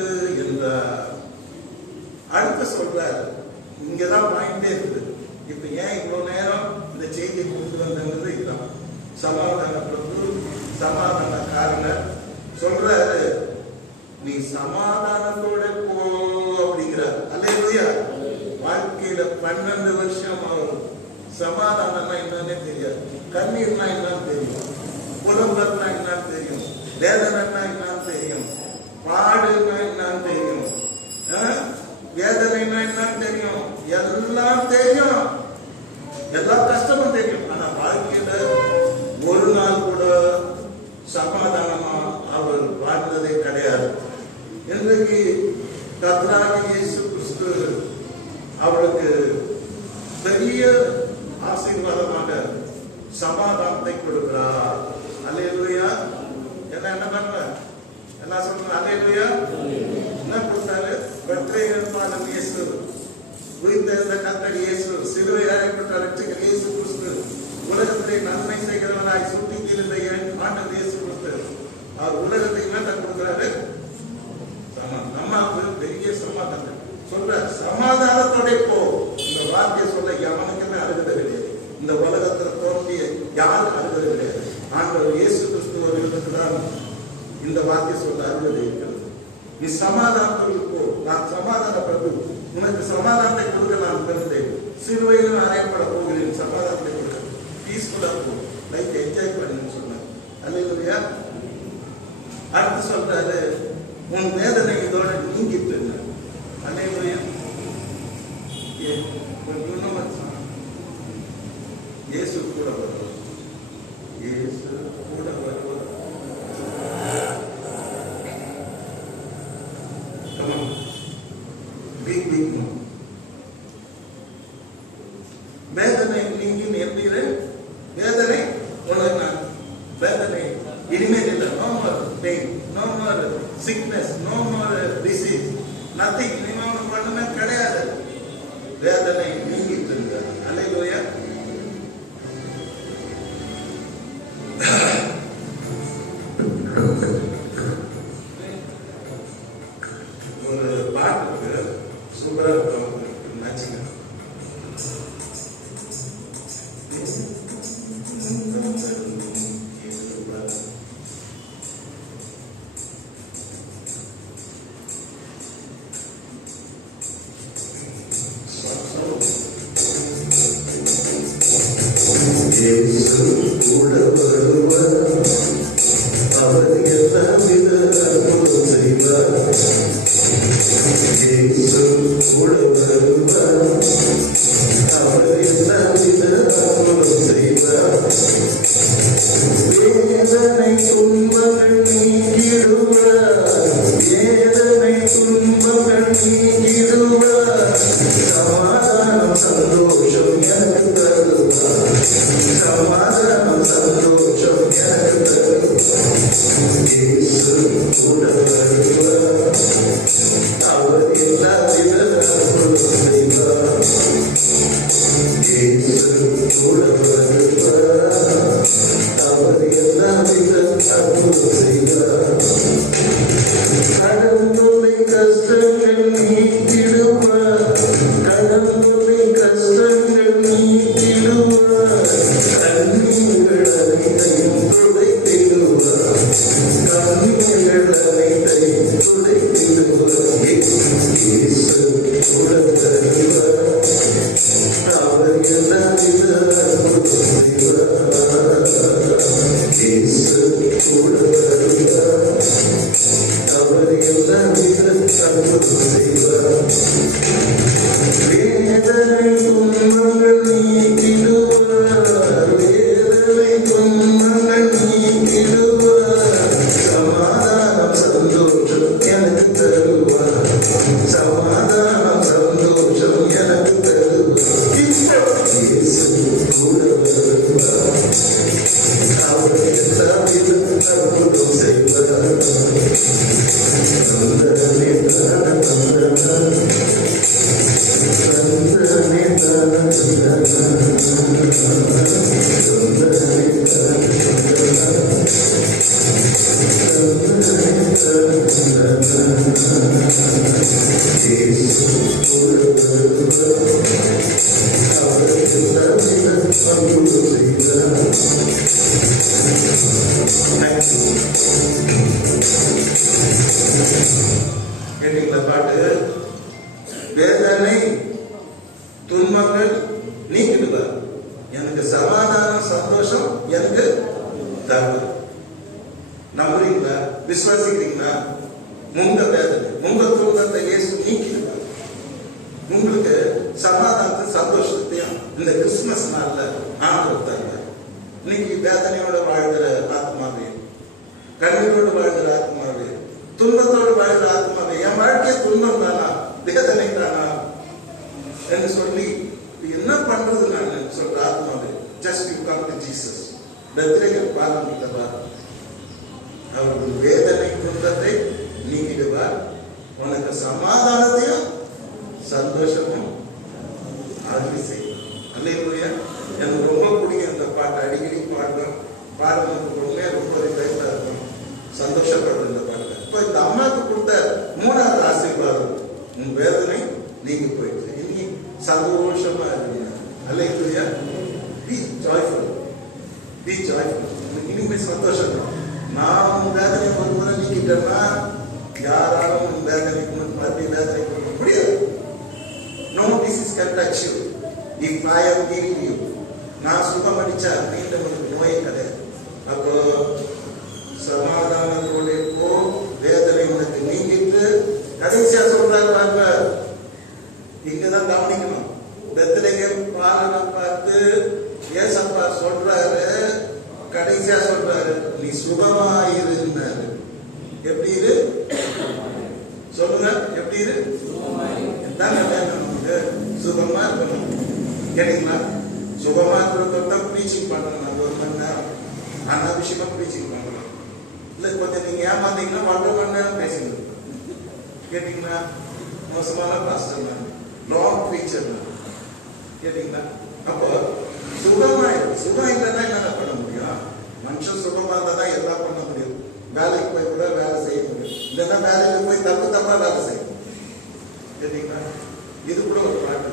என்றார். அடுத்து சொல்றாரு, இங்கதான் பாயிண்டே இருக்குது. இப்ப ஏன் இவ்வளவு நேரம் இந்த செய்தியை கொண்டு வந்தது இதுதான். சமாதான பிரபு, சமாதான காரணர் சொல்றாரு, நீ சமாதானத்தோட போ அப்படிங்கிறார். அல்லேலூயா. வாழ்க்கையில 12 வருஷம் ஆகும். சமாதானம்னா என்னன்னே தெரியாது, கண்ணீர்னா என்னன்னு தெரியும், புலம்பர்னா என்னன்னு தெரியும், வேதனைனா என்னன்னு தெரியும், பாடுனா என்னன்னு தெரியும், வேதனைனா என்னன்னு தெரியும், எல்லாம் தெரியும், எல்லா கஷ்டமும் தெரியும். ஆனா வாழ்க்கையில ஒரு நாள் கூட சமாதானமா அவர் வாழ்ந்ததே கிடையாது. இன்றைக்கு கர்த்தராகிய இயேசு கிறிஸ்து அவளுக்கு பெரிய ஆசீர்வாதமாக சமாதானத்தை கொடுக்கிறார். அல்லேலூயா. என்ன பண்ற எல்லாம் சொல்ற அல்லேலூயா. என்ன கொடுத்தாரு? வெற்றிகரமான இயேசு, உயிர்த்தெழுந்த கர்த்தர் இயேசு, சிலுவையில் அறையப்பட்ட இரட்சகர் இயேசு கிறிஸ்து, உலகத்திலே நன்மை செய்கிறவனாய் சுற்றி இருந்த ஆண்டவர் இயேசு கிறிஸ்து அவர் உலகத்தை என்ன கொடுக்கிறாரு? நம்ம பெரிய சமாதானம் சொல்ற, சமாதானத்தோட போ. இந்த வார்த்தையை சொல்ல எவனுக்குமே அழுகிறது கிடையாது. இந்த உலகத்துல தோன்றிய யாரும் அழுகிறது கிடையாது. ஆண்டவர் இயேசு கிறிஸ்துவர்களுக்கு தான் இந்த வார்த்தையை சொல்ல அழுகிறது இருக்கிறது. நீ சமாதானத்தோடு போ, நான் சமாதானப்பட்டு உனக்கு சமாதானத்தை கொடுக்க நான் பிறந்தேன், சிலுவையில் அறையப்பட போகிறேன், சமாதானத்தை கொடுக்க, பீஸ்ஃபுல்லா போ, லைஃப் என்ஜாய் பண்ணுன்னு சொன்னார். அல்லேலூயா. அடுத்து சொல்றாரு, உன் வேதனை இதோட நீங்கிட்டு. அல்லேலூயா. இயேசு கூட வருவார், இயேசு கூட வருவார். வேதனை நீங்கி நேர்ந்தீர, வேதனை உனக்கு வேதனை இனிமேல் இல்லை. No more pain, no more sickness, no more disease, nothing. இனிமே உனக்கு ஒண்ணுமே கிடையாது. வேதனை நீங்கிட்டு இருக்க. அல்லேலூயா. ஒரு பாட்டுக்கு சூப்பரா நச்சுங்க. இயேசு கூட வருவார், அவர் எல்லாவித அற்புதம் செய்வார். இயேசு கூட வருவார், அவர் எல்லாவித அற்புதம் செய்வார். வேதனை துன்பங்கள் நீக்கிடுவார், வேதனை துன்பங்கள் நீக்கிடுவார். சமாதானம் சந்தோஷம் எனக்கு தருவார், சமாதானம் சந்தோஷம் எனக்கு தருவார். இயேசு கூட வருவார், அவர் எல்லாவித அற்புதம் செய்வார். இயேசு கூட வருவார், அவர் எல்லாவித அற்புதம் செய்வார். கடவுளை கஷ்டங்கள் நீ அற்புதம் செய்வார். வேதனை துன்பங்கள் நீக்கிடுவார், வேதனை துன்பங்கள் நீக்கிடுவார், சமாதானம் சந்தோஷம் எனக்கு தருவார், சமாதானம் சந்தோஷம் எனக்கு தருவார். இயேசு கூட வருவார், அவர் எல்லாவிலும் அற்புதம் செய்வார். தந்தனே தன தந்தன தந்தனே தன கேட்டீங்களா பாட்டு? வேதனை துன்பங்கள் நீக்கிடுவார், எனக்கு சமாதானம் சந்தோஷம் எனக்கு தருவார். நம்புறீங்களா? விசுவாசிக்கிறீங்களா? உங்க வேதனை உங்க துன்பத்தை இயேசு நீக்கிடுவார். உங்களுக்கு சமாதானத்தை சந்தோஷத்தையும் இந்த கிறிஸ்துமஸ் நாள்ல ஆண்டவர் தருவார். இன்னைக்கு வேதனையோட வாழ்கிற ஆத்மாவே, கண்ணீரோடு வாழ்கிற ஆத்மாவே, துன்பத்தோடு வாழ்கிற ஆத்மாவே, என் வாழ்க்கைய துன்பம் தானா வேதனை தானா என்று சொல்லி என்ன பண்றது நான் சொல்ற ஆத்மாவே, just you come to Jesus. Bethlehem பாருங்க, அவர் வேதனை துன்பத்தை நீக்கிடுவார், உனக்கு சமாதானத்தையும் சந்தோஷமும் ஆகி செய்யும். அல்லேலூயா. எனக்கு ரொம்ப பிடிக்கும் இந்த பாட்டு, அடிக்கடி பாடுறோம், பாடுறதுக்கு ரொம்ப ரிலாக்ஸா இருக்கும், சந்தோஷப்படுறது இந்த பாட்டு. இப்போ இந்த அம்மாவுக்கு கொடுத்த 3வது ஆசீர்வாதம், உன் வேதனை நீங்கி போயிடுச்சு, இனி சந்தோஷமா இருக்கீங்க. Hallelujah. Be joyful, be joyful. இனிமே சந்தோஷம் தான். நான் உன் வேதனை ஒரு முறை நீக்கிட்டேன்னா யாராலும் உன் வேதனைக்கு மறுபடியும் வேதனை கொடுக்க முடியாது. No disease can touch you if I am healing you. நான் சுகம் அடிச்சா மீண்டும் உனக்கு நோயே கிடையாது. அப்போ சமாதானத்தோட போ, வேதனை உனக்கு நீங்கிட்டு கடைசியா சொல்றாரு பாருங்க, இங்கதான் கவனிக்கணும். பெத்லகேம் பாலனை பார்த்து ஏசப்பா சொல்றாரு, கடைசியா சொல்றாரு, நீ சுகமாயிருந்தாரு. எப்படி இரு சொல்லுங்க, எப்படி இரு தாங்க வேணும், நமக்கு சுகமா இருக்கணும். கேட்டீங்களா? சுகமா இருக்கிறத ப்ரீச்சிங் பண்ணணும். அது 1 மணி நேரம் அனாவசியமா ப்ரீச்சிங் பண்ணலாம். இல்ல கொஞ்சம் நீங்க ஏமாந்தீங்கன்னா 1 மணி நேரம் பேசுங்க. கேட்டீங்களா? மோசமான பாஸ்டர் தான், லாங் ப்ரீச்சர் தான். கேட்டீங்களா? அப்போ சுகம் இல்லைன்னா என்னென்ன பண்ண முடியும்? மனுஷன் சுகமா இருந்தா தான் எல்லாம் பண்ண முடியும். வேலைக்கு போய் கூட வேலை செய்ய முடியும், இல்லைன்னா வேலைக்கு போய் தப்பா வேலை செய்யும். கேட்டீங்களா? இது கூட ஒரு பாட்டு,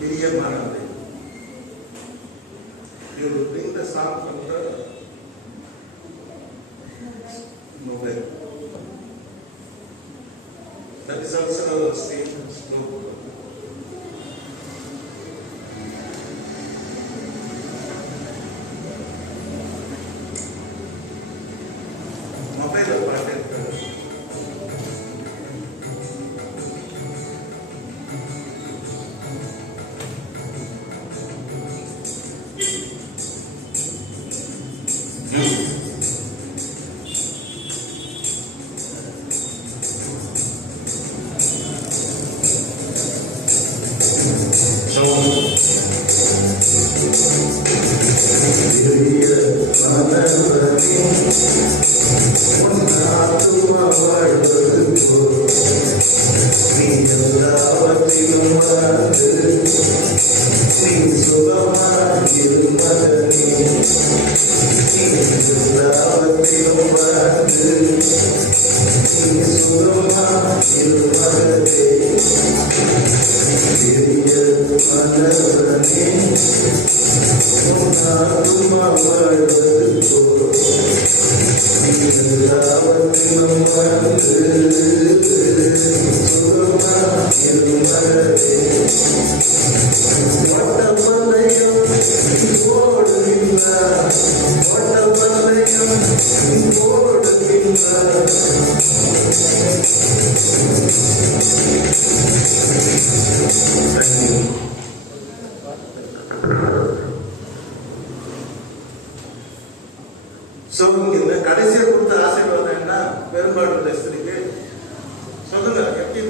பிரியமானது. You will bring the song from the novel. That is also a same slope. Mobile பாட்டு இருக்கு.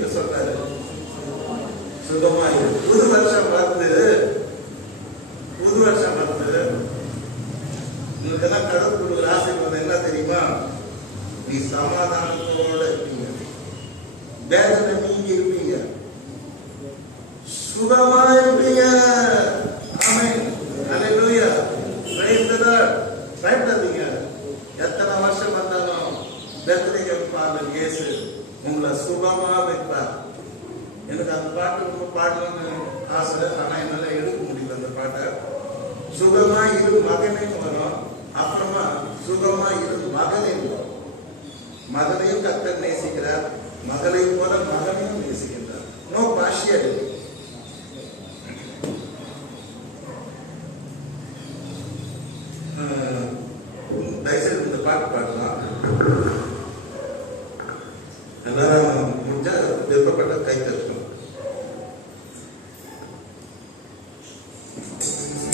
இப்ப சொல்றாரு, சுகமாயிரு. புது வருஷம் வருது, உங்களுக்கெல்லாம் கடவுள் கொடுக்குற ஆசீர்வாதம் என்ன தெரியுமா? நீ சமாதானத்தோட இருப்பீங்க, வேதனை நீங்கி இருப்பீங்க, சுகமா இருப்பீங்க. ஆமென், ஹல்லேலூயா, பிரைஸ் தி லார்ட். பயப்படாதீங்க. எத்தனை வருஷம் வந்தாலும் பெத்லகேம் ஃபாதர் இயேசு உங்களை சுகமா வைப்பார். எனக்கு அந்த பாட்டு ரொம்ப பாடணும்னு ஆசை, ஆனா என்னால எடுக்க முடியல அந்த பாட்டை. சுகமா இரு மகனே வரும், அப்புறமா சுகமா இரு மகளே வரும். மகளையும் கர்த்தர் நேசிக்கிறார், மகளையும் போல மகனையும் நேசிக்கிறார். No partiality. தயவுசெய்து இந்த பாட்டு பாடலாம். எல்லாரும் முடிஞ்சா விருப்பப்பட்ட கை தட்டணும்.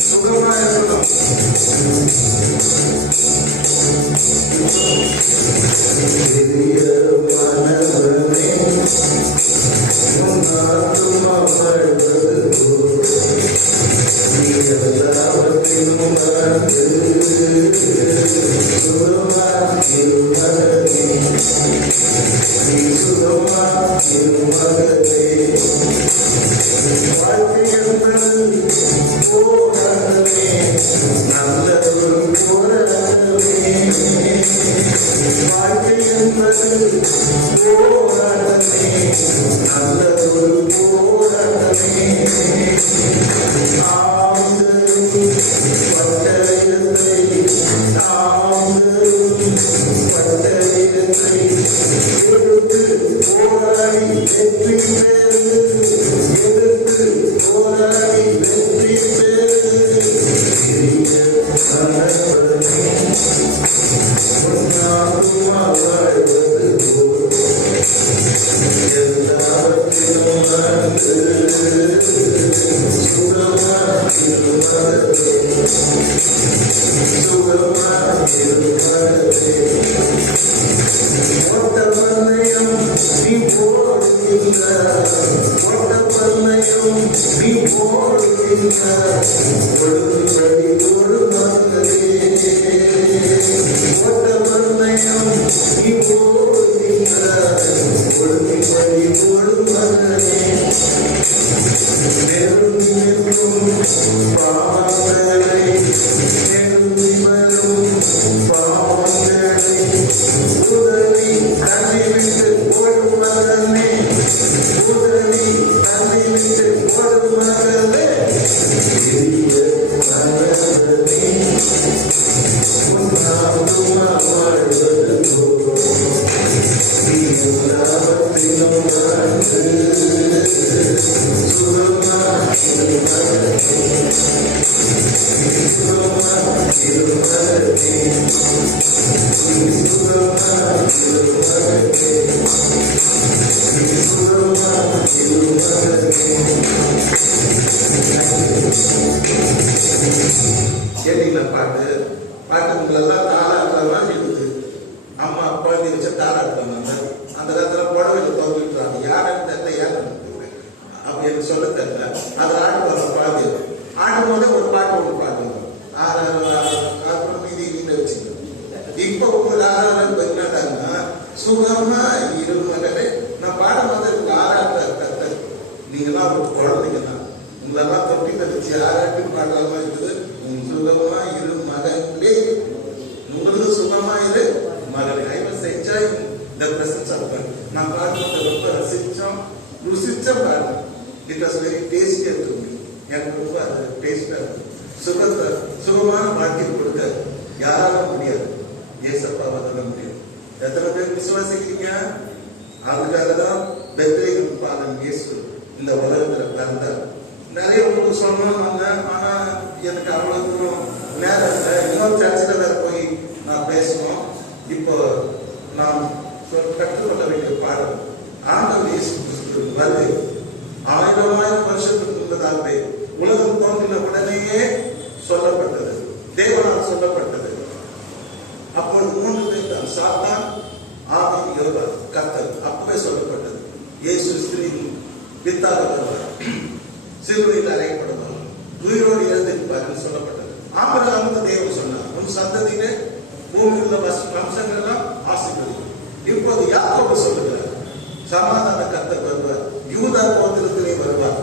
சுகமா இருக்கணும். அப்பொழுது 3 பேர் தான், சாத்தான், ஆவி, யோகா, கர்த்தர். அப்பவே சொல்லப்பட்டது. இயேசு வித்தாக வருவார், சிலுவையில் அறையப்படுவார், உயிரோடு எழுந்திருப்பார் சொல்லப்பட்டது. ஆபிரகாமுக்கு தேவன் சொன்னார், உன் சந்ததியிலே பூமியில் உள்ள வம்சங்கள் எல்லாம் ஆசீர்வதிக்கும். இப்போது யாக்கோபு சொல்லுகிறார், சமாதான கர்த்தர் வருவார், யூதா கோத்திரத்திலே வருவார்.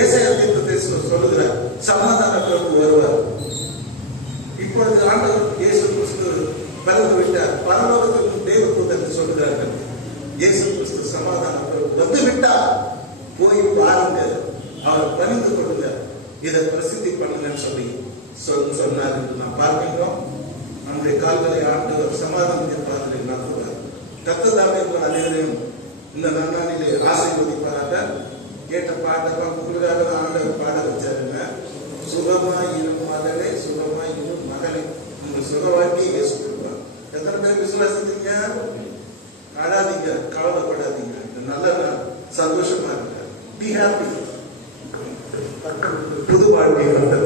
ஏசாயா தீர்க்கதரிசி சொல்லுகிறார், சமாதான பிரபு வருவார். இப்பொழுது ஆண்டவர் இயேசு கிறிஸ்து பிறந்து விட்டார். பரலோகத்திற்கு தேவதூதர்கள் சொல்லுகிறார்கள், இயேசு கிறிஸ்து சமாதான பிரபு வந்து விட்டார், போய் பாருங்க, அவரை பணிந்து கொடுங்க, இதை பிரசித்தி பண்ணுங்கன்னு சொல்லி சொன்னார் என்று நாம் பார்க்கிறோம். நம்முடைய கால்களை ஆண்டவர் சமாதானத்தின் பாதையில் நடத்துவார். கர்த்தர் அனைவரையும் இந்த நன்னாளிலே ஆசீர்வதிப்பாராக. கேட்ட பாட்டை உங்களுக்காக ஆண்டவர் பாட வச்சாருங்க. சுகமாய் இரும் மகளே, சுகமாய் இரும் மகளே, உங்கள் சுகவாக்கி இயேசு கொடுப்பார். எத்தனை பேர் விசுவாசித்தீங்க? அழாதீங்க, கவலைப்படாதீங்க, நல்ல சந்தோஷமா இருக்க, பி ஹாப்பி, புது வாழ்க்கை வந்த